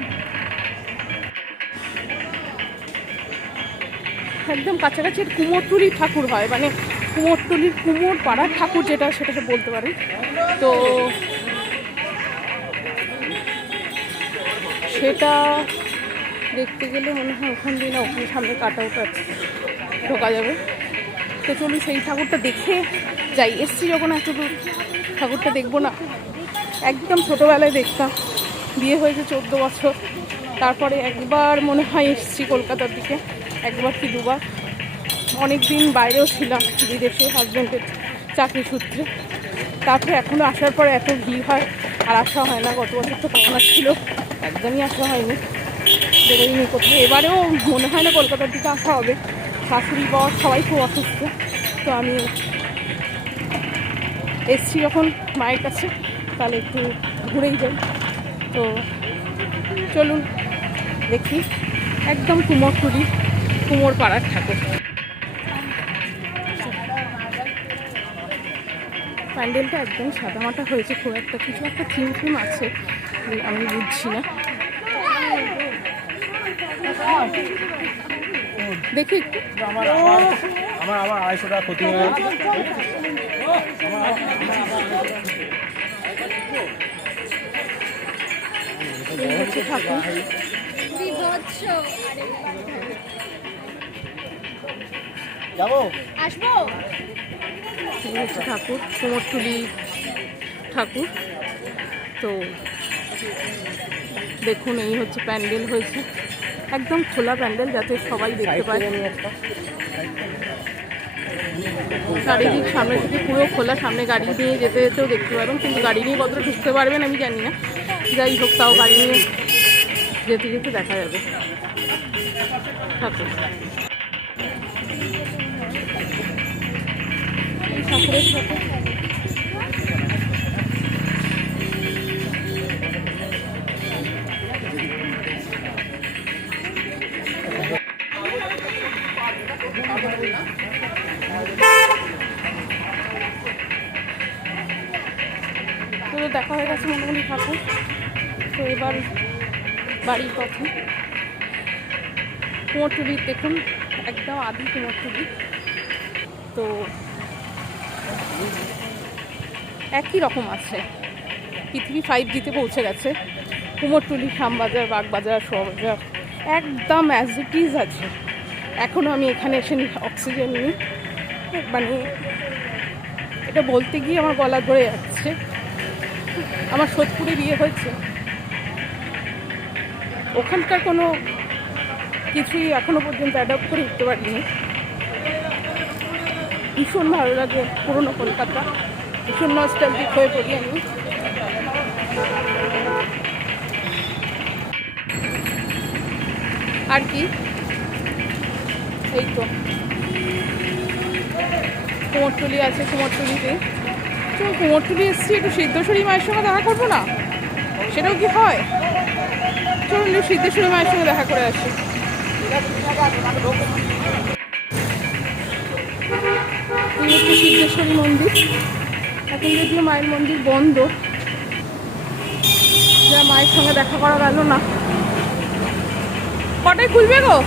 একদম কাছাকাছি কুমোরটুলি ঠাকুর হয়, মানে কুমোরটুলির কুমোর পাড়ার ঠাকুর যেটা, সেটাকে বলতে পারেন। তো সেটা দেখতে গেলে মনে হয় ওখান দিয়ে না, ওখানে সামনে কাটা ওটা ঢোকা যাবে। তো চলুন সেই ঠাকুরটা দেখে যাই। এসছি যখন এত দূর, ঠাকুরটা দেখবো না? একদম ছোটোবেলায় দেখতাম, বিয়ে হয়েছে 14 বছর। তারপরে একবার মনে হয় এসছি কলকাতার দিকে, একবার কি দুবার। অনেক দিন বাইরেও ছিলাম, বিদেশে হাজব্যান্ডের চাকরি সূত্রে। তারপরে এখনও আসার পরে এত ভিড় হয় আর আসা হয় না। গত বছর তো করোনা ছিল, একদমই আসা হয়নি, বেরোয়নি কোথাও। এবারেও মনে হয় না কলকাতার দিকে আসা হবে। শাশুড়ি বর সবাই খুব অসুস্থ। তো আমি এসছি যখন মায়ের কাছে, তাহলে একটু ঘুরেই যাই। তো চলুন দেখি, একদম কুমোরটুলি কুমোর পাড়ার ঠাকুর। প্যান্ডেলটা একদম সাদামাটা হয়েছে, খুব একটা কিছু একটা থিম আছে, আমি বুঝছি না। দেখি একটু। আমার 250 টাকা ক্ষতি হয়ে গেছে। ঠাকুর যাবো, আসবো। ঠাকুর কুমোরটুলি ঠাকুর। তো দেখুন, এই হচ্ছে প্যান্ডেল হয়েছে, একদম খোলা প্যান্ডেল, যাতে সবাই দেখতে পায়। চারিদিক সামনে থেকে পুরো খোলা, সামনে গাড়ি নিয়ে যেতে যেতেও দেখতে পারবেন, কিন্তু গাড়ি নিয়ে কতটা ঢুকতে পারবেন আমি জানি না। যাই হোক, তাও গাড়ি নিয়ে যেতে যেতে দেখা যাবে ঠাকুর। ঠাকুরের সাথে তো দেখা হয়ে গেছে মোটামুটি ঠাকুর। তো এবার বাড়ির পথে। কুমোরটুলি দেখুন, একদম আদি কুমোরটুলি। তো একই রকম আছে, পৃথিবী 5Gতে পৌঁছে গেছে। কুমোরটুলি, শ্যামবাজার, বাগবাজার, শোভাবাজার একদম অ্যাজ ইট ইজ আছে। এখনও আমি এখানে এসে অক্সিজেন নিই, মানে এটা বলতে গিয়ে আমার গলা ধরে যাচ্ছে। আমার সোদপুরে বিয়ে হয়েছে, ওখানকার কোনো কিছুই এখনো পর্যন্ত অ্যাডপ্ট করে উঠতে পারিনি। ভীষণ ভালো লাগে পুরনো কলকাতা, ভীষণ নস্টালজিক হয়ে পড়ি আমি। আর কি, এই তো কুমোরটুলি আছে, কুমোরটুলিতে তো কুমোরটুলি এসেছি, একটু সিদ্ধেশ্বরী মায়ের সঙ্গে দেখা করবো না? সেটাও কি হয়? চলুন একটু সিদ্ধেশ্বরী মায়ের সঙ্গে দেখা করে আসি। এই হচ্ছে সিদ্ধেশ্বরী মন্দির। এখন যদিও মায়ের মন্দির বন্ধ, যা মায়ের সঙ্গে দেখা করা গেল না। কটায় খুলবে গো?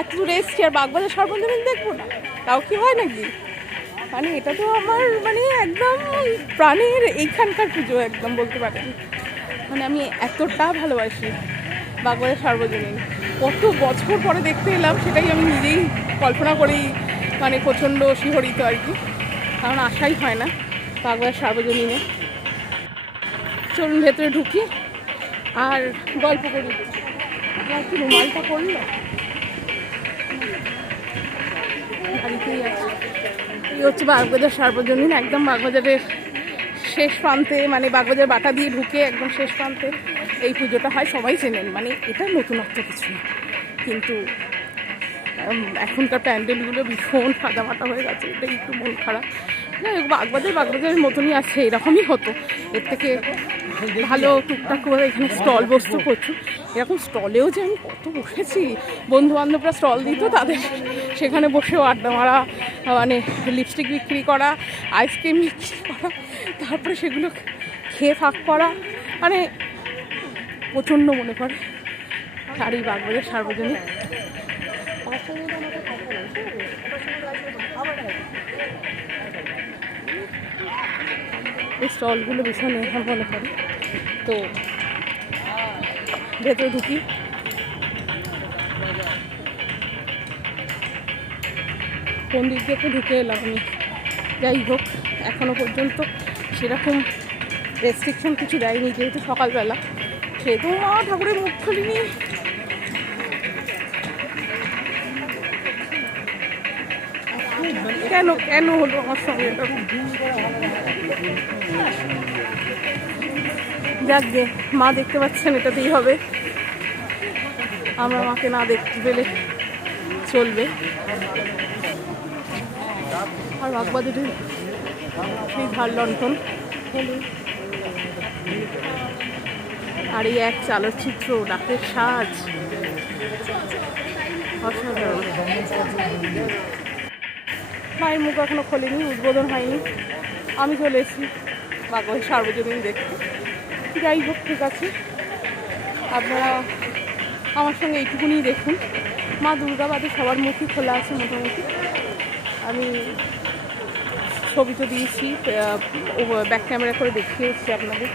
এত দূর এসছি আর বাগবাজার সর্বজনীন দেখবো না? তাও কি হয় নাকি? মানে এটা তো আমার মানে একদম প্রাণের এইখানকার পুজো, একদম বলতে পারেন। মানে আমি এতটা ভালোবাসি বাগবাজার সর্বজনীন। কত বছর পরে দেখতে এলাম, সেটাই আমি নিজেই কল্পনা করেই মানে প্রচণ্ড শিহরিত আর কি, কারণ আশাই হয় না বাগবাজার সর্বজনীনে। চলুন ভেতরে ঢুকি আর গল্প করি। আমার কি রুমালটা পড়লো? বাড়িতেই আছে। এই হচ্ছে বাগবাজার সার্বজনীন, একদম বাগবাজারের শেষ প্রান্তে, মানে বাগবাজার বাটা দিয়ে ঢুকে একদম শেষ প্রান্তে এই পুজোটা হয়। সবাই চেনেন, মানে এটা নতুনত্ব কিছু না, কিন্তু এখনকার প্যান্ডেলগুলো ভীষণ ফাটাফাটা হয়ে গেছে, এটাই একটু মন খারাপ। যাই হোক, বাগবাজারের মতনই আছে, এরকমই হতো, এর থেকে ভালো টুকটাক করে এখানে স্টল বসতো প্রচুর। এরকম স্টলেও যে আমি কত বসেছি, বন্ধু বান্ধবরা স্টল দিত, তাদের সেখানে বসেও আড্ডা মারা, মানে লিপস্টিক বিক্রি করা, আইসক্রিম বিক্রি করা, তারপরে সেগুলো খেয়ে ফাঁক করা, মানে প্রচণ্ড মনে পড়ে। আর এই বাগবাজার সার্বজনীন এই স্টলগুলো ভীষণ এখন মনে পড়ে। তো ভেতরে ঢুকি, কোন দিক দিয়ে ঢুকে এলাম আমি। যাই হোক, এখনও পর্যন্ত সেরকম রেস্ট্রিকশন কিছু দেয়নি, যেহেতু সকালবেলা, সেহেতু মা ঠাকুরের মুখ খুলিনি। কেন কেন হলো আমার সঙ্গে এটা? যাক গে, মা দেখতে পাচ্ছেন, এটাতেই হবে, আমরা মাকে না দেখতে পেলে চলবে। আর বাগবাজারের সেই ঝাড় লণ্ঠন আর এই এক চালচিত্র, ডাকের সাজ, অসাধারণ। মায়ের মুখ এখনো খোলেনি, উদ্বোধন হয়নি, আমি চলে এসেছি বাগবাজার সার্বজনীন দেখতে। যাই হোক, ঠিক আছে, আপনারা আমার সঙ্গে এইটুকুনি দেখুন। মা দুর্গা বাদে সবার মুখই খোলা আছে মোটামুটি। আমি ছবি তো দিয়েছি, ব্যাক ক্যামেরা করে দেখিয়ে এসেছি আপনাদের।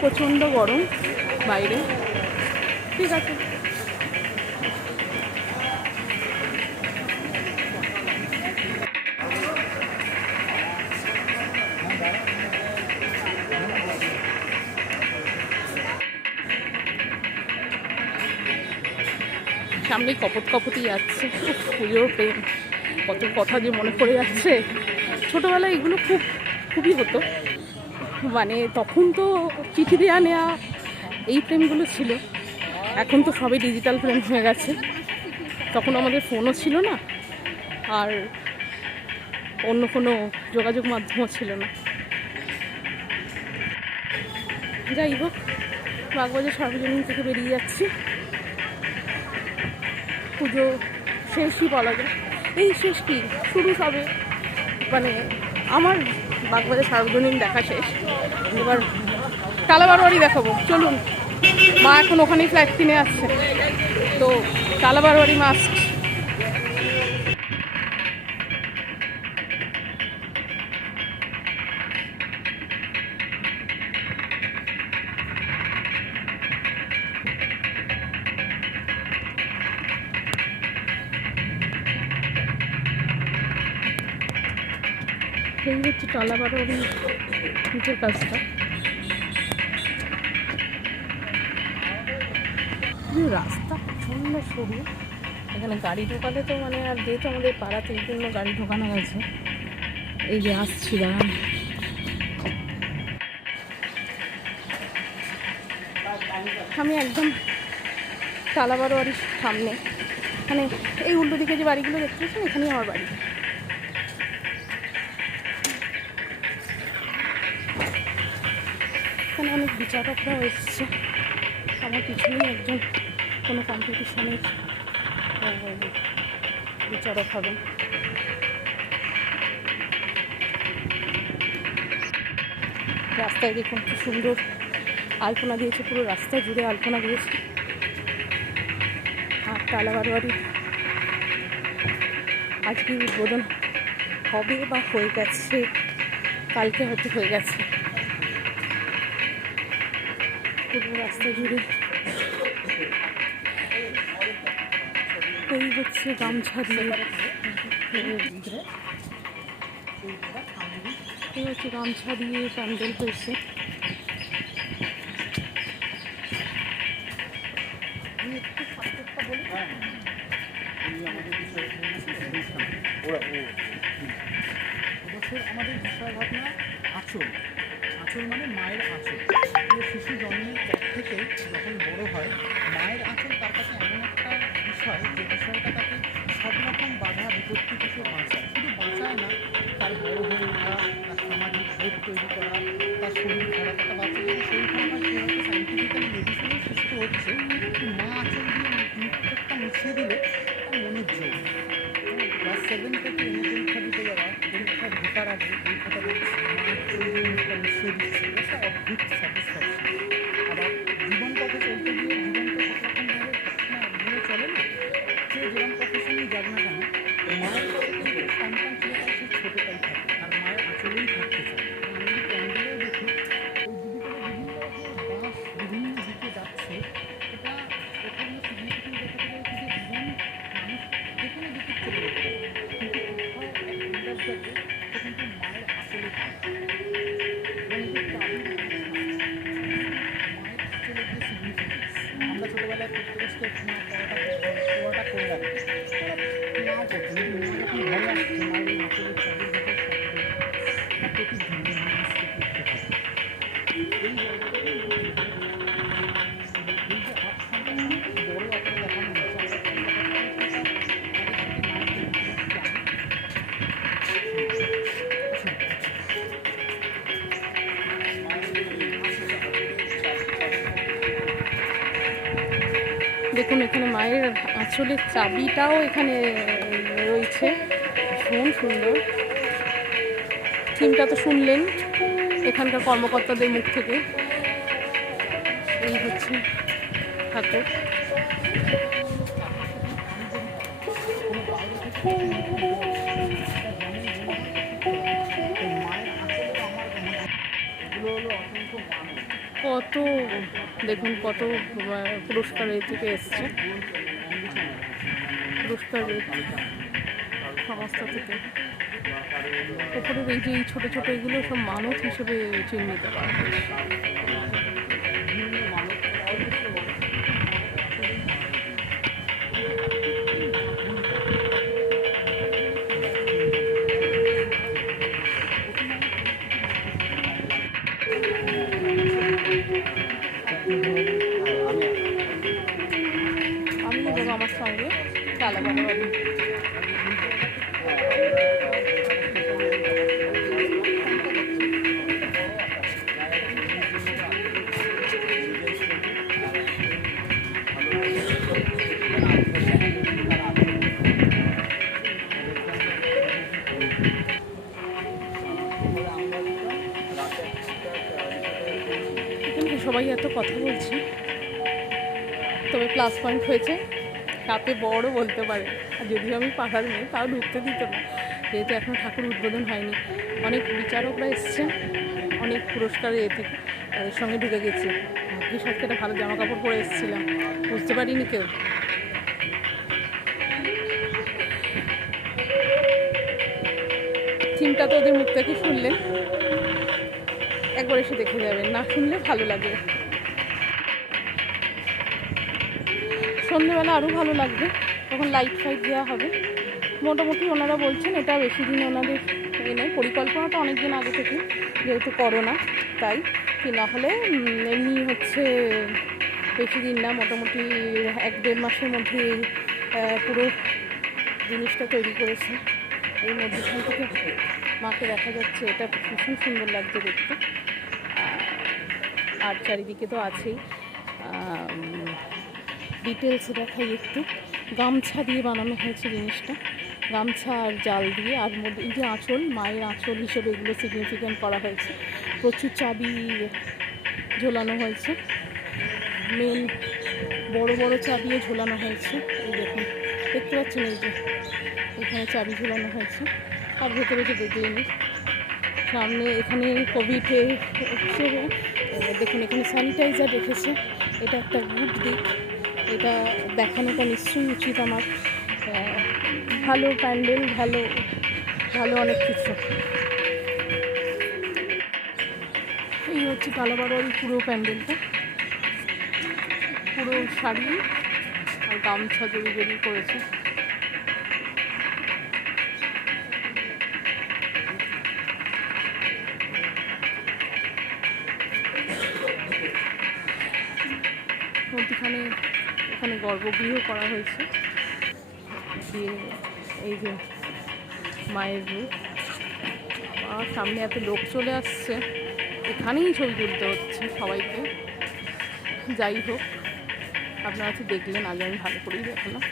প্রচণ্ড গরম বাইরে, ঠিক আছে। সামনেই কপতি যাচ্ছে, পুজোর প্রেম, কত কথা যে মনে পড়ে যাচ্ছে। ছোটোবেলায় এগুলো খুবই হতো, মানে তখন তো চিঠি দেওয়া নেওয়া এই প্রেমগুলো ছিল। এখন তো সবই ডিজিটাল প্রেম হয়ে গেছে, তখন আমাদের ফোনও ছিল না, আর অন্য কোনো যোগাযোগ মাধ্যমও ছিল না। যাই হোক, বাগবাজার সার্বজনীন থেকে বেরিয়ে যাচ্ছি। পুজো শেষই বলা যায়, এই শেষ কি শুরু সবে, মানে আমার বাগবাজার সার্বজনীন দেখা শেষ। এবার টালা বারোয়ারি দেখাবো, চলুন। মা এখন ওখানেই ফ্ল্যাট কিনে আসছে, তো টালা বারোয়ারি মাস্ট। এই হচ্ছে টালা বারোয়ারি নিচের কাজটা। রাস্তা প্রচণ্ড সরু, এখানে গাড়ি ঢোকালে তো মানে, আর যেহেতু আমাদের পাড়াতে এই জন্য গাড়ি ঢোকানো গেছে। এই যে আসছি, দাঁড়ান। আমি একদম টালা বারোয়ারির সামনে, মানে এই উল্টো দিকে যে বাড়িগুলো দেখতে পাচ্ছেন, এখানেই আমার বাড়ি। এখানে অনেক বিচারকরাও এসছে, আমার পিছনেই একজন কোনো কম্পিটিশনের বিচারক হবেন। রাস্তায় দেখুন খুব সুন্দর আলপনা দিয়েছে, পুরো রাস্তা জুড়ে আলপনা দিয়েছে। আর টালা বারোয়ারি আজকে উদ্বোধন হবে বা হয়ে গেছে, কালকে হয়তো হয়ে গেছে। পুরো রাস্তা জুড়ে এই হচ্ছে গামছা দিয়ে, এই হচ্ছে গামছা দিয়ে প্যান্ডেল হয়েছে। আসল আমাদের বিষয় ভাবনা আঁচল। আঁচল মানে মায়ের আঁচল। শিশু জন্মের পর থেকে যখন বড় হয়, মায়ের আঁচল তার কাছে এমন একটা বিষয়, যে বিষয়টা তাকে সব রকম বাধা বিপত্তি থেকে বাঁচায়। শুধু বাঁচায় না, তার বড় হয়ে ওঠা, তার সামাজিক বোধ তৈরি করা, তার শরীর খারাপ, একটা বাচ্চা যদি শরীর খারাপ হয় সে হয়তো সাইন্টিফিক্যালি মেডিসিনও সুস্থ হচ্ছে, কিন্তু মা আঁচল দিয়ে মুখটা মুছিয়ে দিলে তার মনের জোর। ক্লাস 7 থেকে এনে পরীক্ষা দিতে যাওয়া, পরীক্ষা ঢোকার আগে পরীক্ষাটা দেখছি মা আঁচল দিয়ে মুখটা মুছিয়ে দিচ্ছে, একটা অদ্ভুত স্যাটিসফ্যাকশন। আবার জীবন পথে চলতে গিয়ে জীবন তো সবরকমভাবে সবসময় চলে না, সে যেরকম প্রফেশনেই যাক না কেন, মায়ের কাছে কিন্তু সন্তান চিরকাল সে ছোটোটাই থাকে আর মায়ের আঁচলেই থাকতে চায়। আমি যদি প্যান্ডেলেও দেখি ওই দিদিগুলো বিভিন্ন বাস বিভিন্ন দিকে যাচ্ছে, এটা ওখানে সিগনিফিকেন্ট দেখতে পেরেছি যে জীবন মানুষ যেখানে দিকে চলে যেতে পারে, কিন্তু কোথাও আন্দাজ যাতে সে কিন্তু মায়ের আঁচলে থাকে। এবং যে চাবির মায়ের আঁচলে যে সিগনিফিকেন্স, আমরা ছোটোবেলায় পড়তে বসতে মা পড়াটা করে রাখি, নাও করতো, কিন্তু মা যখন ঘরে আসছে মায়ের এই আঁচলের চাবির ভিতর শব্দ প্রতিধ্বনি মানুষকে করতে থাকে। এই জায়গাটাকে এই যে সন্তান বড় আকারে দেখানো হচ্ছে, দেখুন এখানে মায়ের আঁচলের চাবিটাও এখানে রয়েছে, ভীষণ সুন্দর। থিমটা তো শুনলেন এখানকার কর্মকর্তাদের মুখ থেকে। এই হচ্ছে ঠাকুর। কত দেখুন কত পুরস্কার এই থেকে এসছে, পুরস্কার সংস্থা থেকে। ওপরের এই যে এই ছোটো ছোটো এগুলো সব মানত হিসেবে চিহ্নিত করা হয়েছে। আমি এবং আমার সঙ্গে কালাবাড়ি বাড়ি। সবাই এত কথা বলছে, তবে প্লাস পয়েন্ট হয়েছে কাপে বড় বলতে পারে। আর যদিও আমি পাড়ার মেয়ে, তাও ঢুকতে দিত না, যেহেতু এখন ঠাকুর উদ্বোধন হয়নি। অনেক বিচারকরা এসছেন, অনেক পুরস্কার এ থেকে, তাদের সঙ্গে ঢুকে গেছি। ভাগ্যিস আজকে একটা ভালো জামা কাপড় পরে এসেছিলাম, বুঝতে পারিনি কেউ। থিমটা তো ওদের মুখ থেকে শুনলেন, একবার এসে দেখে যাবেন, না শুনলে ভালো লাগে। সন্ধ্যেবেলা আরও ভালো লাগবে, তখন লাইট ফাইট দেওয়া হবে। মোটামুটি ওনারা বলছেন এটা বেশি দিন ওনাদের নেই, পরিকল্পনাটা অনেক দিন আগে থেকে, যেহেতু করোনা তাই, কি না হলে এমনি হচ্ছে বেশি দিন না, মোটামুটি 1-1.5 মাসের মধ্যে পুরো জিনিসটা তৈরি করেছে। এই মধ্যখান থেকে মাকে দেখা যাচ্ছে, এটা ভীষণ সুন্দর লাগছে দেখতে। আর চারিদিকে তো আছেই। ডিটেলস দেখাই একটু। গামছা দিয়ে বানানো হয়েছে জিনিসটা, গামছা আর জাল দিয়ে, আর মধ্যে এই যে আঁচল, মায়ের আঁচল হিসেবে এগুলো সিগনিফিকেন্ট করা হয়েছে। প্রচুর চাবি ঝোলানো হয়েছে, মেন বড় বড় চাবিও ঝোলানো হয়েছে। এই দেখুন, দেখতে পাচ্ছেন এই যে এখানে চাবি ঝোলানো হয়েছে। আর ভেতরে তো দেখলেনি, সামনে এখানে কোভিডে দেখুন এখানে স্যানিটাইজার রেখেছে, এটা একটা গুড দিক, এটা দেখানোটা নিশ্চয়ই উচিত আমার। ভালো প্যান্ডেল, ভালো ভালো অনেক কিছু। এই হচ্ছে কালাবাড়ির পুরো প্যান্ডেলটা, পুরো শাড়ি আর গামছা জড়ি করেছে। মধ্যিখানে এখানে গর্ভগৃহ করা হয়েছে, দিয়ে এই যে মায়ের রূপ। আর সামনে এত লোক চলে আসছে, এখানেই ছবি তুলতে হচ্ছে সবাইকে। যাই হোক, আপনারা তো দেখলেন, আগে আমি ভালো করেই দেখালাম।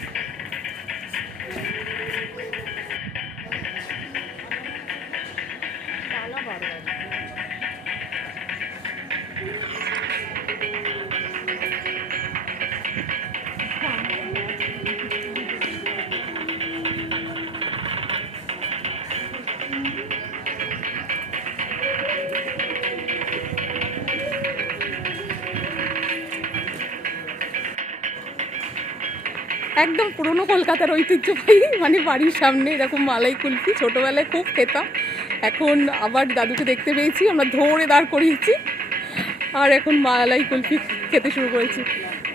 একদম পুরনো কলকাতার ঐতিহ্যবাহী, মানে বাড়ির সামনে এরকম মালাই কুলফি ছোটোবেলায় খুব খেতাম। এখন আবার দাদুকে দেখতে পেয়েছি, আমরা ধরে দাঁড় করিয়েছি, আর এখন মালাই কুলফি খেতে শুরু করেছি।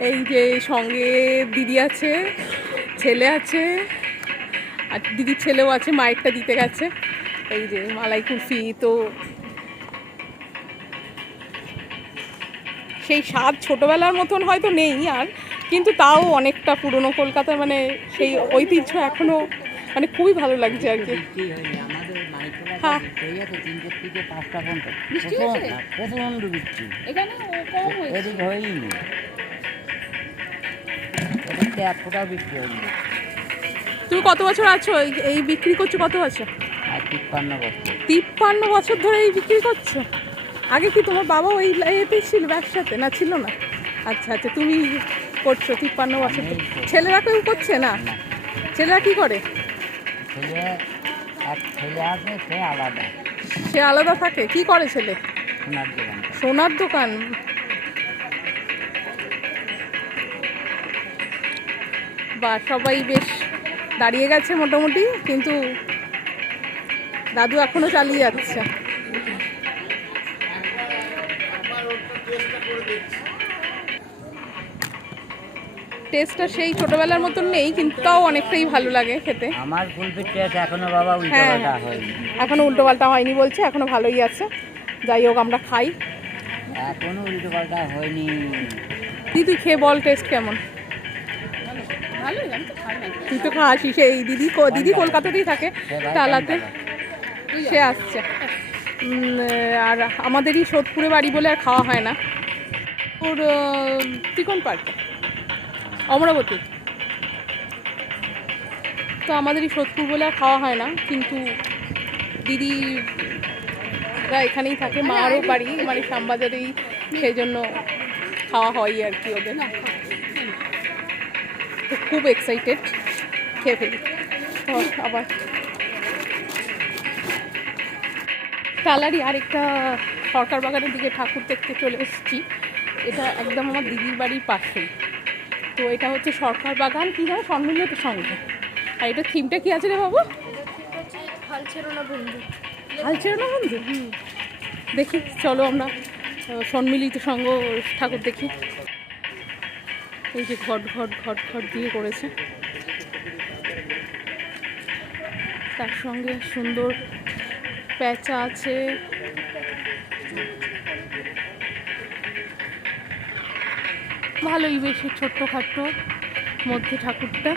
এই যে সঙ্গে দিদি আছে, ছেলে আছে, আর দিদির ছেলেও আছে, মায়েরটা দিতে গেছে। এই যে মালাই কুলফি, তো সেই স্বাদ ছোটোবেলার মতন হয়তো নেই আর, কিন্তু তাও অনেকটা পুরনো কলকাতায়, মানে সেই ঐতিহ্য এখনো মানে খুবই ভালো লাগছে আর কি। হ্যাঁ, প্রচন্ড বৃষ্টি এখানে কম হয়েছে, হয়নি এক ফোঁটাও বৃষ্টি হয়নি। তুমি কত বছর আছো এই বিক্রি করছো? কত বছর? 53 বছর। 53 বছর ধরে এই বিক্রি করছো? আগে কি তোমার বাবা ওই এতে ছিল, ব্যবসাতে না ছিল না? আচ্ছা আচ্ছা, তুমি করছো 53 বছর। ছেলেরা কেউ করছে না? ছেলেরা কি করে? ছেলে আছে, সে আলাদা। সে আলাদা থাকে? কি করে ছেলে? সোনার দোকান। সোনার দোকান। বা সবাই বেশ দাঁড়িয়ে গেছে মোটামুটি, কিন্তু দাদু এখনো চালিয়ে যাচ্ছে। টেস্টটা সেই ছোটবেলার মতন নেই, কিন্তু তাও অনেকটাই ভালো লাগে খেতে। আমার কুলফির টেস্ট এখনো বাবা উল্টোপাল্টা হয়নি। এখনো উল্টোপাল্টা হয়নি বলছে, এখনো ভালোই আছে। যাই হোক, আমরা খাই। এখনো উল্টোপাল্টা হয়নি। তুই খেয়ে বল টেস্ট কেমন। তুই তো খাসি, সেই দিদি কলকাতাতেই থাকে, টালাতে। সে আসছে। আর আমাদেরই সোদপুরে বাড়ি বলে আর খাওয়া হয় না। ওর তুই কোন পার্কে? অমরাবতী। তো আমাদেরই সোদপুর বলে আর খাওয়া হয় না, কিন্তু দিদিরা এখানেই থাকে, মারও বাড়ি মানে শ্যামবাজারেই, সেই জন্য খাওয়া হয় আর কি ওদের। তো খুব এক্সাইটেড, খেয়ে ফেলি। আবার টালারই আরেকটা সরকার বাগানের দিকে ঠাকুর দেখতে চলে এসেছি। এটা একদম আমার দিদির বাড়ির পাশেই। তো এটা হচ্ছে সরকার বাগান, কি জানো, সম্মিলিত সংঘ। আর এটা থিমটা কি আছে রে বাবু? হাল ছেড়ো না বন্ধু। হাল ছেড়ো না বন্ধু। দেখি, চলো আমরা সম্মিলিত সংঘ ঠাকুর দেখি। এই যে ঘট ঘট ঘট ঘট দিয়ে করেছে, তার সঙ্গে সুন্দর প্যাঁচা আছে। ভালোই, বেশি ছোট্ট খাট্ট মধ্যে ঠাকুরটা।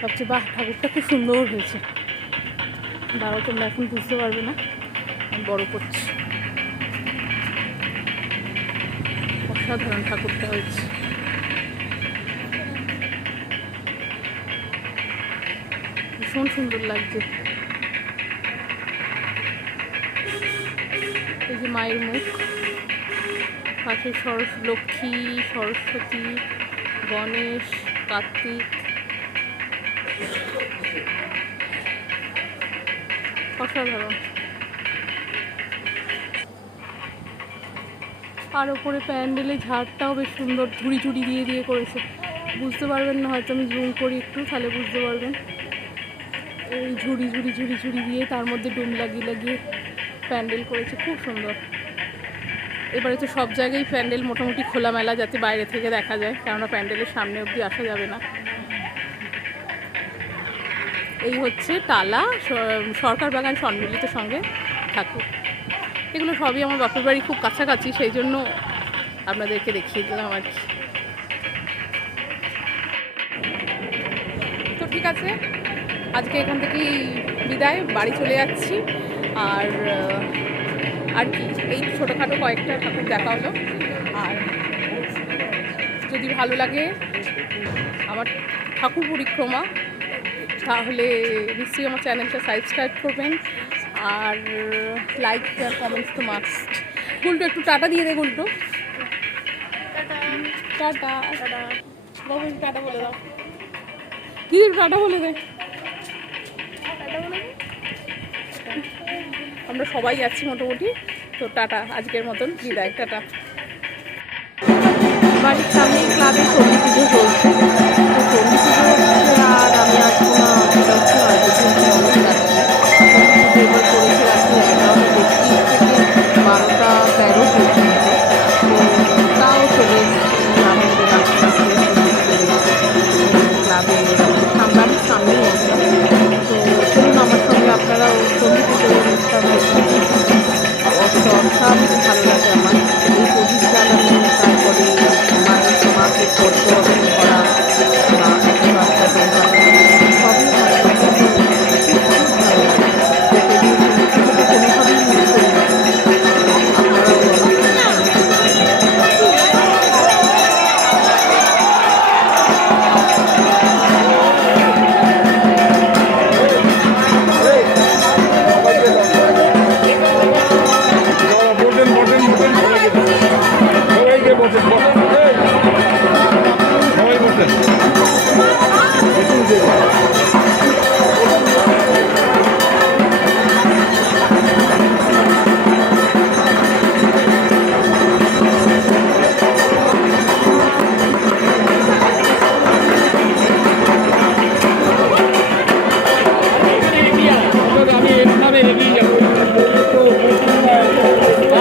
ভাবছি বাহ, ঠাকুরটা খুব সুন্দর হয়েছে। দাঁড়াও, তোমরা এখন বুঝতে পারবে না, আমি বড় করছি। অসাধারণ ঠাকুরটা হয়েছে। ভীষণ সুন্দর লাগছে। এই যে মায়ের মুখ, পাশে লক্ষ্মী, সরস্বতী, গণেশ, কার্তিক। অসাধারণ। আর ওপরে প্যান্ডেলে ঝাড়টাও বেশ সুন্দর, ঝুড়ি ঝুড়ি দিয়ে দিয়ে করেছে। বুঝতে পারবেন না হয়তো, আমি জুম করি একটু, তাহলে বুঝতে পারবেন। এই ঝুড়ি ঝুড়ি ঝুড়ি ঝুড়ি দিয়ে তার মধ্যে ডুম লাগিয়ে লাগিয়ে প্যান্ডেল করেছে, খুব সুন্দর। এবারে তো সব জায়গায় প্যান্ডেল মোটামুটি খোলামেলা, যাতে বাইরে থেকে দেখা যায়, কেননা প্যান্ডেলের সামনে অবধি আসা যাবে না। এই হচ্ছে টালা সরকার বাগান সম্মিলিত সঙ্গে ঠাকুর। এগুলো সবই আমার বাপের বাড়ি খুব কাছাকাছি, সেই জন্য আপনাদেরকে দেখিয়ে দিলাম আর কি। ঠিক আছে, আজকে এখান থেকেই বিদায়, বাড়ি চলে যাচ্ছি। আর কি এই ছোটোখাটো কয়েকটা ঠাকুর দেখা হলো। আর যদি ভালো লাগে আমার ঠাকুর পরিক্রমা, তাহলে নিশ্চয়ই আমার চ্যানেলটা সাবস্ক্রাইব করবেন, আর লাইক শেয়ার কমেন্টস তো মাস্ট। গুলটু একটু টাটা দিয়ে দে, গুলটু টাটা। বাবু টাটা বলে দাও, দিদি টাটা বলে দে। আমরা সবাই যাচ্ছি মোটামুটি, তো টাটা, আজকের মতন বিদায়, টাটা। বাড়ির সামনে ক্লাবে চণ্ডী পুজো চলছে, তো চণ্ডী পুজো হচ্ছে, আর আমি আসবো না, সেটা হচ্ছে হয়তো চণ্ডী পুজো এবার করেছে রাত্রি 11:30 থেকে 12:13 পর্যন্ত। তো তাও চলে এসেছি আমাদের আস্তে আস্তে ক্লাবে, বাড়ির সামনেই একদম। তো চলুন আমার সঙ্গে আপনারাও চণ্ডী পুজোর অনুষ্ঠান দেখুন। অসাধারণ ভালো লাগে আমার এই প্রদীপ জ্বালানো, তারপরে মায়ের সমাজকে কর্তব্য করা, বাচ্চাদের সবই ভালো লাগে, খুব ভালো লাগে। কোনোভাবেই মিস করি না,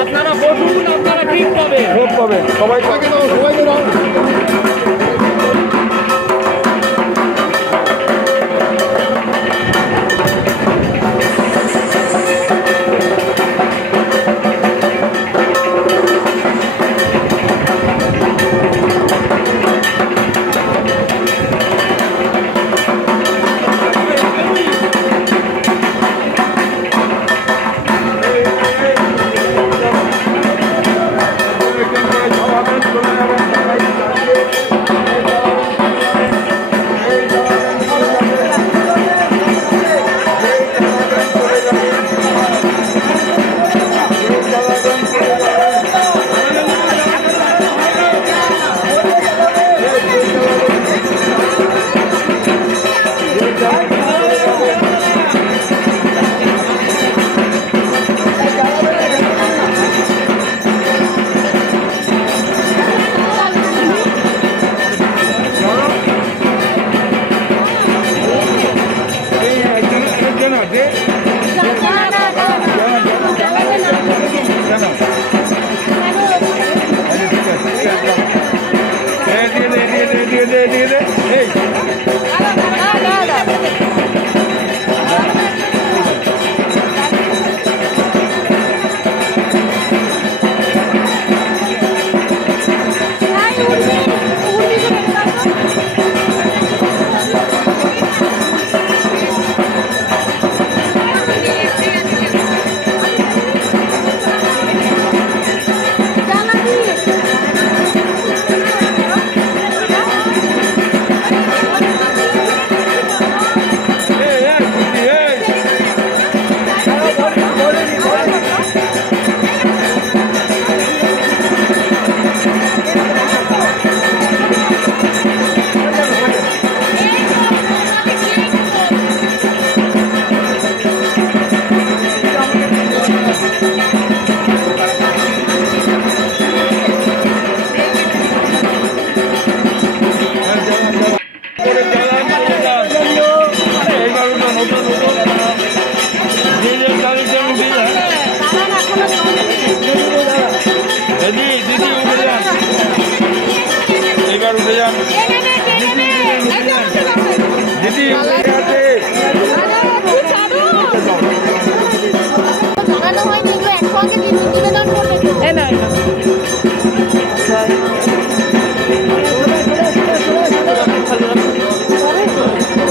আপনারা বসুন, আপনারা ঠিক পাবেন, সবাইকে দাও, সবাইকে দাও।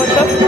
ভালো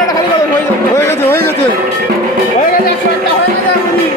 ক্যামেরাটা খালি করো, হয়ে গেছে হয়ে গেছে হয়ে গেছে 101টা হয়ে গেছে এখনই।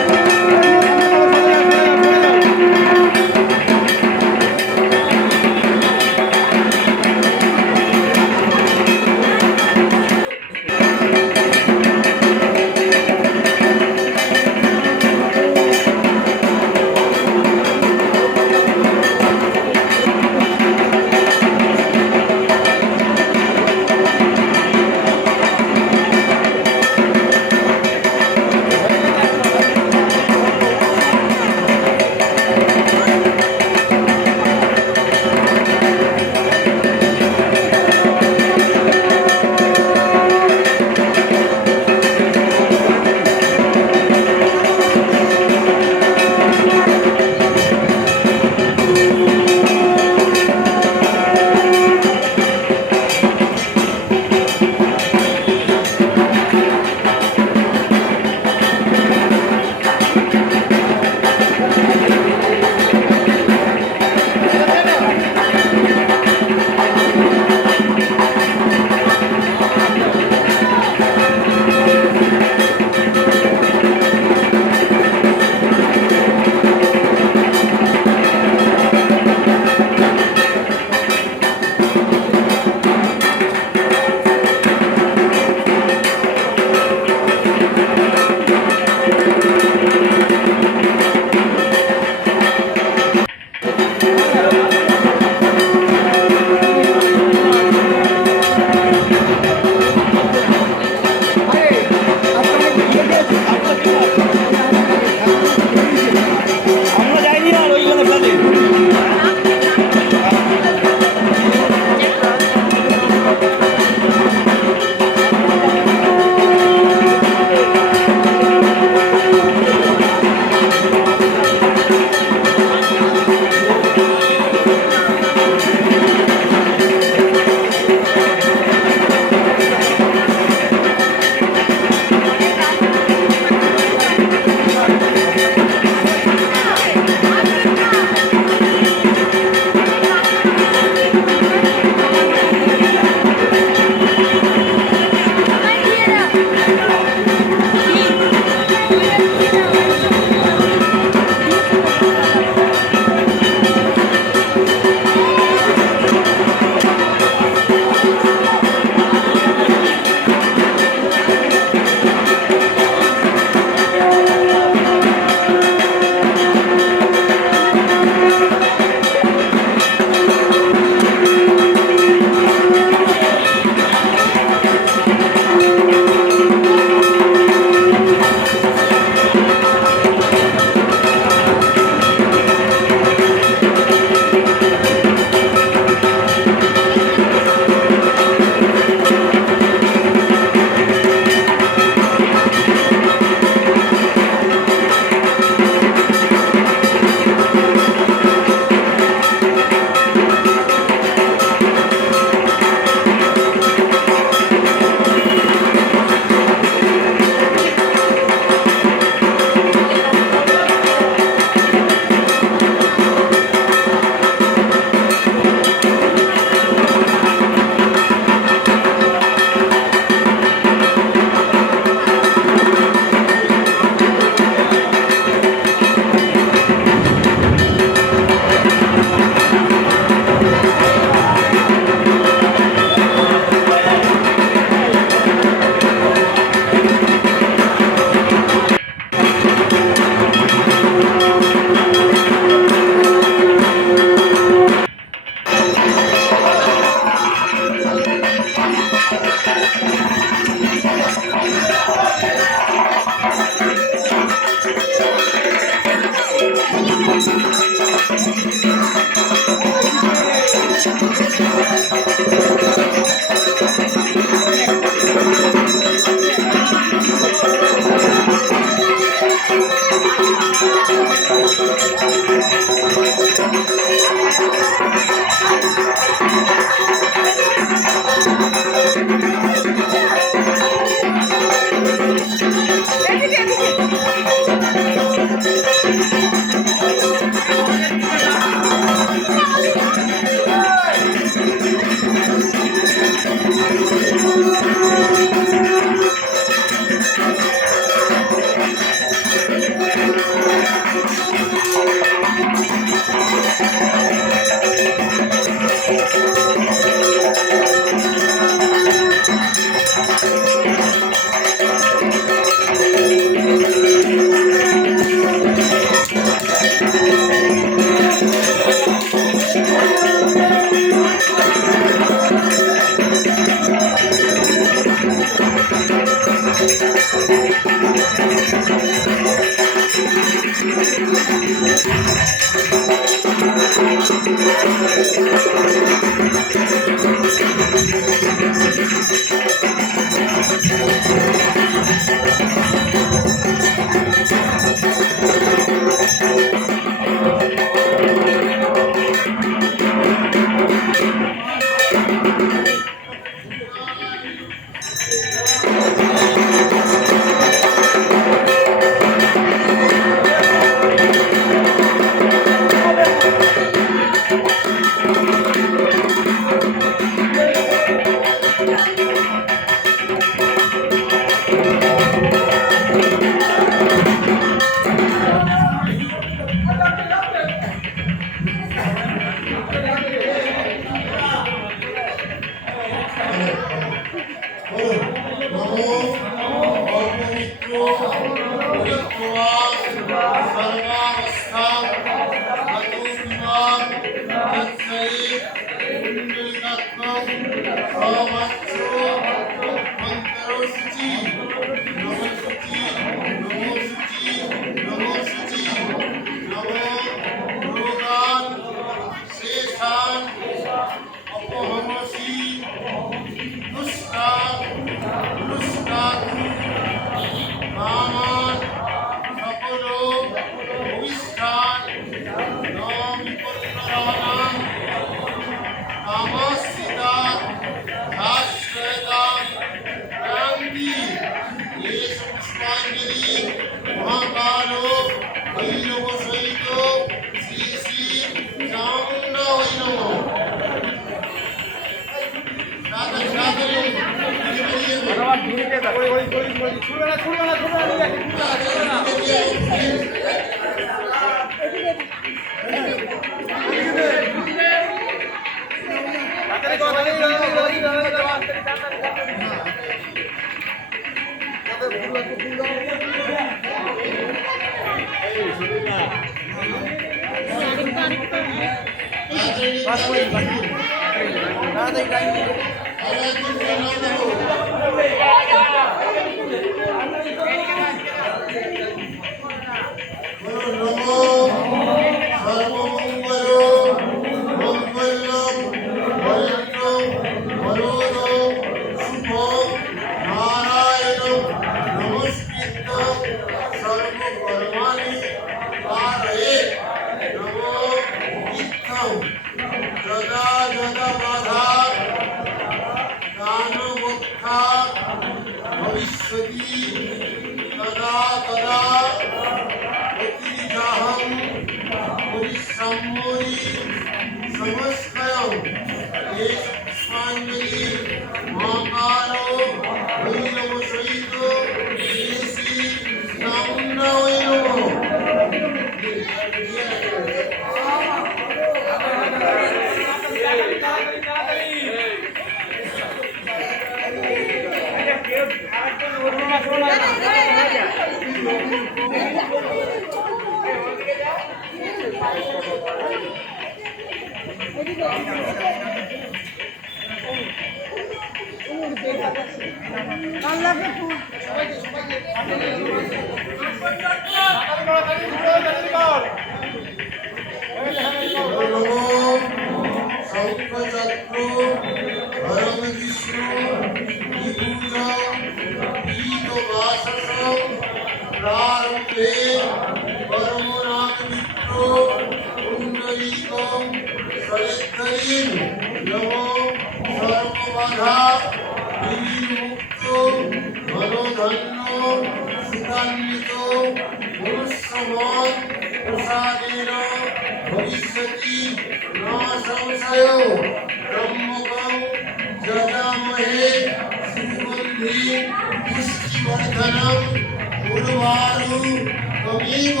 त्वमेव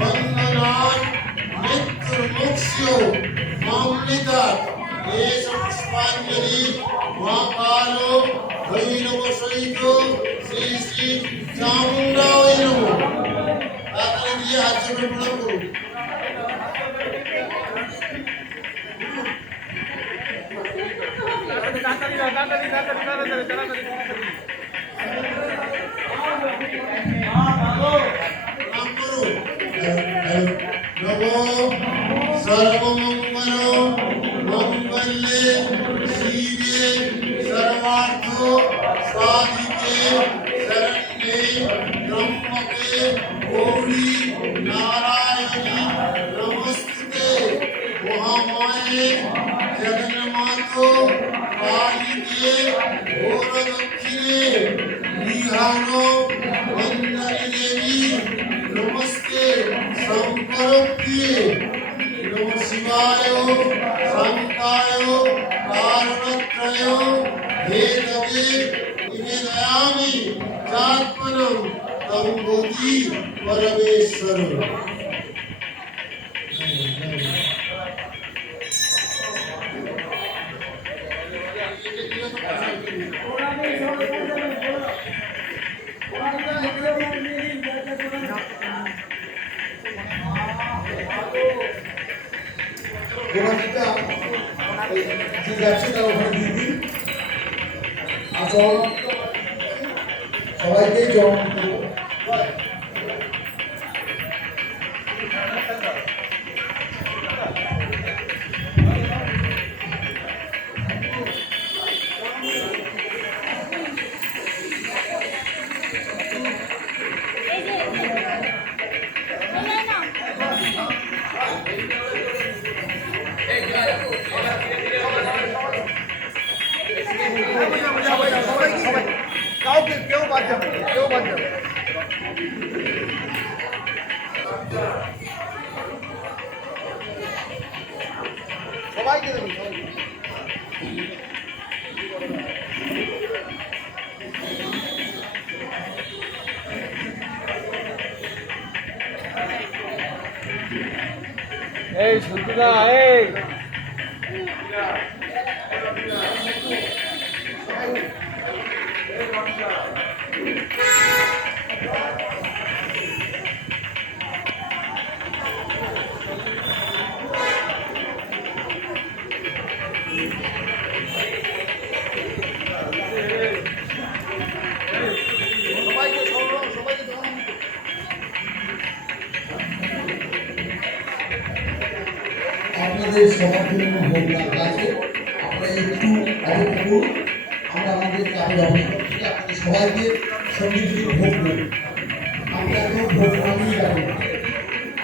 वन्दनात् मृत्युर्मुक्ष्यो मामृतात् एष पुष्पाञ्जलि महाकालो भैरवसहितो শ্রী শ্রী চামুণ্ডায় নমঃ। তাড়াতাড়ি দিয়ে হাত জোড়ে প্রণাম করুন। প্রণাম করুন। নমো সর্বমঙ্গল মঙ্গলে শিবে সর্বার্থ সাধিকে শরণ্যে ত্র্যম্বকে গৌরী নারায়ণী নমস্তুতে মহামায়ে জগন্মাতো কালিকে ঘোরদক্ষিণে বিহান বন্দনে দেবী নমস্তে শঙ্করপ্রিয়ে নম শিবায় শান্তায় কারণত্রয় হেতবে নিবেদয়ামি চাত্মনম তং বোধি পরমেশ্বর। গোড়াটা যে যাচ্ছে তার ওখানে দিয়ে দিন। আসল সবাইকেই জল করবো। কাউকে কেউ বাদ যাবে না, কেউ বাদ যাবে না। সবাইকে দেবেন, সবাইকে। এই সুন্দরা এই সবাইকে সবাইকে দেওয়া আপনাদের সবার জন্য ভোগ রাখা আছে। আপনারা একটু অপেক্ষা করুন। আমরা আমাদের কাজে অপেক্ষা থেকে আপনাদের সবাইকে সঙ্গীত ভোগ দেব। আমরা কেউ ভোগ আনিয়ে যাবো না।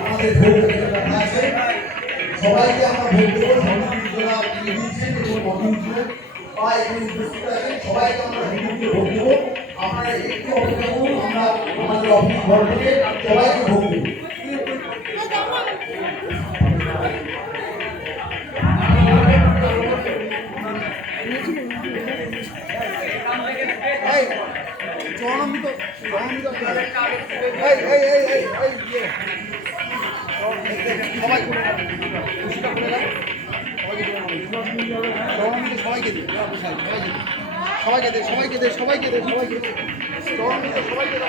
আমাদের ভোগ এখানে রাখা আছে। সবাইকে আমরা ভোগ দেবো। সঙ্গীত যারা দিয়েছেন এবং মন্দির বা এখানে উপস্থিত আছেন সবাইকে আমরা সঙ্গীত ভোগ দেবো। আপনারা একটু অপেক্ষা করুন। আমরা আমাদের অফিস ঘর থেকে সবাইকে ভোগ দেবো। এই জনমিত জনমিত সবাই করে সবাইকে দে সবাইকে দে সবাইকে দে সবাইকে দে সবাইকে দে জনমিত সবাইকে দে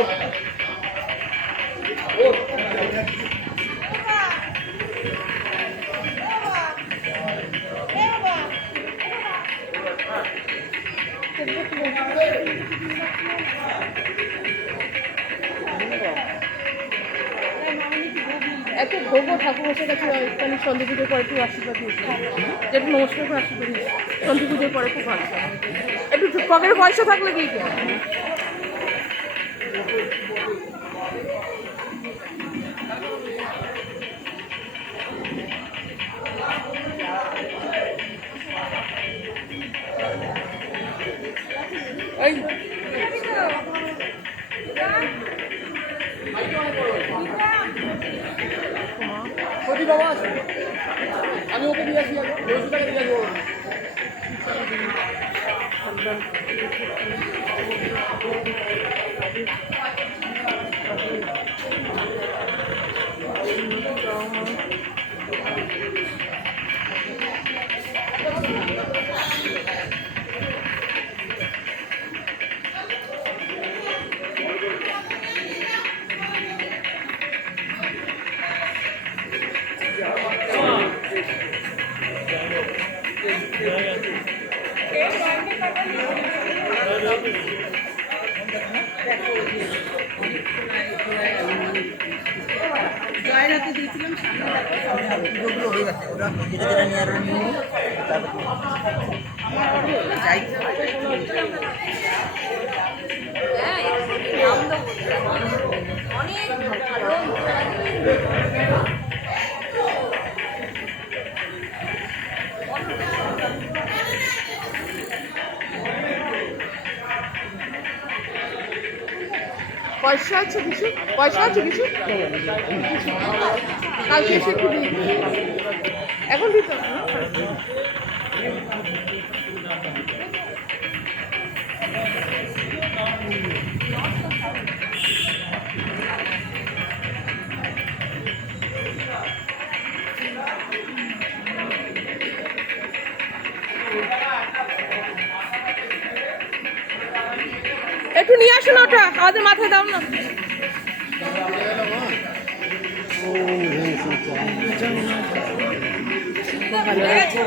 এত ভোগও ঠাকুর বসে গেছে এখানে সন্ধি পুজোর পরে একটু আশীর্বাদ দিয়েছে, যেটা নমস্কার করে আশীর্বাদ দিয়েছে সন্ধি পুজোর পরে খুব ভালো। একটু পকেটে পয়সা থাকলে কি এই আমি ওকে দিয়ে আসি আগে 200 টাকা দিয়ে আসবো। পয়সা আছে কিছু? পয়সা আছে কিছু? কালকে এসে একটু দিয়ে দিবি। এখন দিতে হবে না? একটু নিয়ে আসো না ওটা, আমাদের মাথায় দাও না। ভালো রাখো,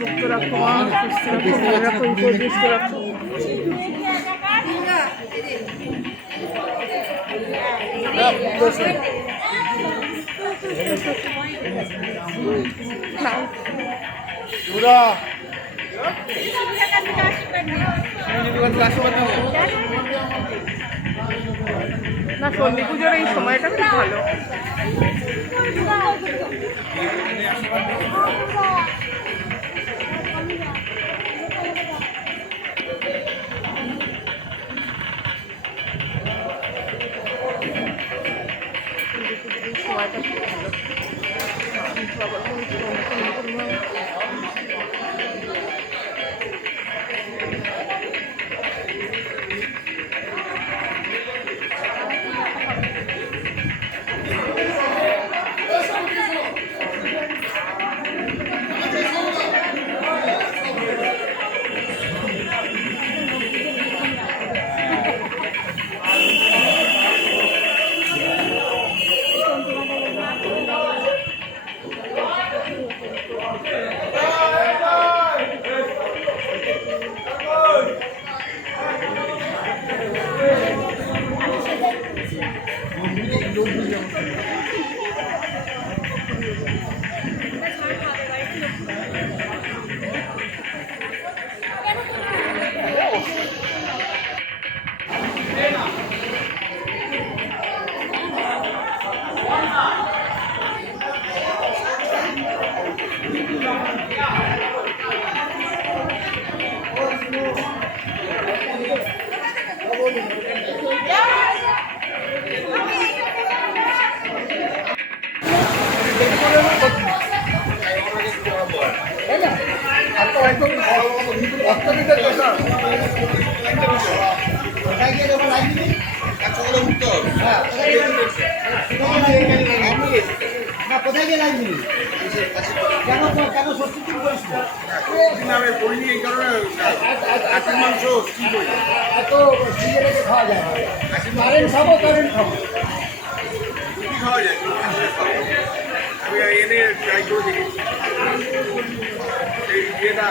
মুক্ত রাখো, সুস্থ রাখো, ভালো রাখো, উপদেষ্ট রাখো। না, সন্ধি পুজোর এই সময়টা খুব ভালো। সময়টা খুব ভালো। কোথায় গিয়ে লাইন দিবি? কেন কেন সত্যি কি করিস না? আমি বলিনি এই কারণে খাসির মাংস কি করি এত সিজে রেখে খাওয়া যায় না। খাসির কি খাওয়া যায় আমি এনে ট্রাই করে দেখি এই ইয়েটা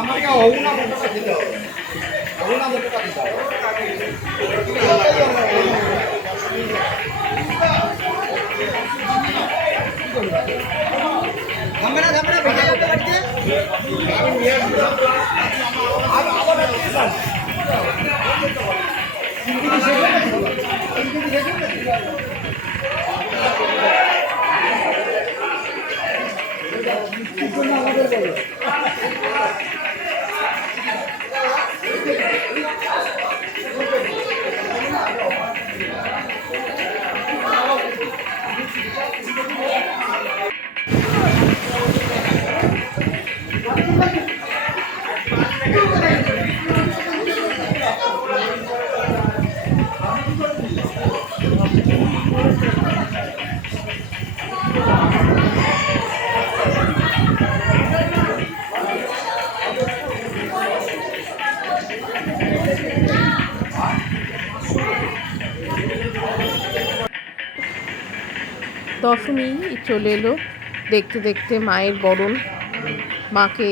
আমাকে হবুনা বলতে খেতে হবে হবুনা বলতে খেতে হবে ভেঙে যাবে বাড়িতে দশমী চলে এলো, দেখতে দেখতে মায়ের বরণ। মাকে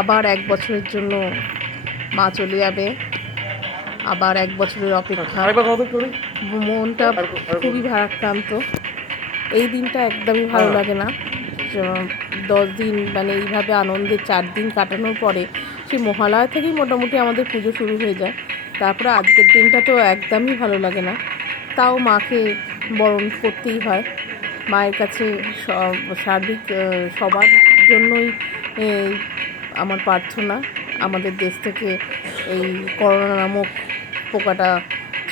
আবার 1 বছরের জন্য মা চলে যাবে, আবার 1 বছরের অপেক্ষা। মনটা খুবই ভারাক্রান্ত। এই দিনটা একদমই ভালো লাগে না। 10 দিন মানে এইভাবে আনন্দে 4 দিন কাটানোর পরে সেই মহালয়া থেকেই মোটামুটি আমাদের পুজো শুরু হয়ে যায়। তারপরে আজকের দিনটা তো একদমই ভালো লাগে না। তাও মাকে বরণ করতেই হয়। মায়ের কাছে সার্বিক সবার জন্যই আমার প্রার্থনা, আমাদের দেশ থেকে এই করোনা নামক পোকাটা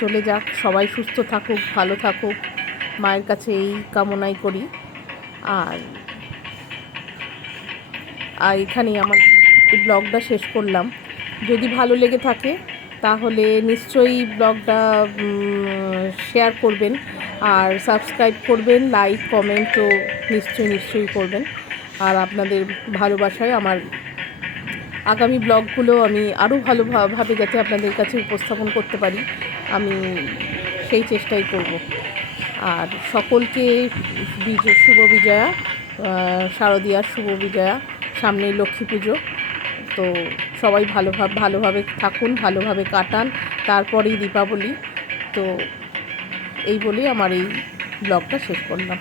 চলে যাক, সবাই সুস্থ থাকুক, ভালো থাকুক, মায়ের কাছে এই কামনাই করি। আর এখানেই আমার এই ব্লগটা শেষ করলাম। যদি ভালো লেগে থাকে তাহলে নিশ্চয়ই ব্লগটা শেয়ার করবেন, আর সাবস্ক্রাইব করবেন, লাইক কমেন্টও নিশ্চয়ই করবেন। আর আপনাদের ভালোবাসায় আমার আগামী ব্লগগুলো আমি আরও ভালোভাবে যাতে আপনাদের কাছে উপস্থাপন করতে পারি, আমি সেই চেষ্টাই করব। আর সকলকে শুভ বিজয়া, শারদীয়ার শুভ বিজয়া। সামনেই লক্ষ্মী পুজো, তো সবাই ভালোভাবে থাকুন, ভালোভাবে কাটান, তারপরেই দীপাবলি। তো এই বলেই আমার এই ব্লগটা শেষ করলাম।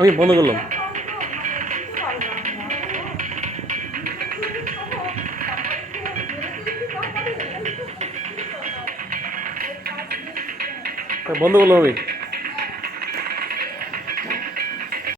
আমি বন্ধ করলাম। বন্ধ করলাম আমি।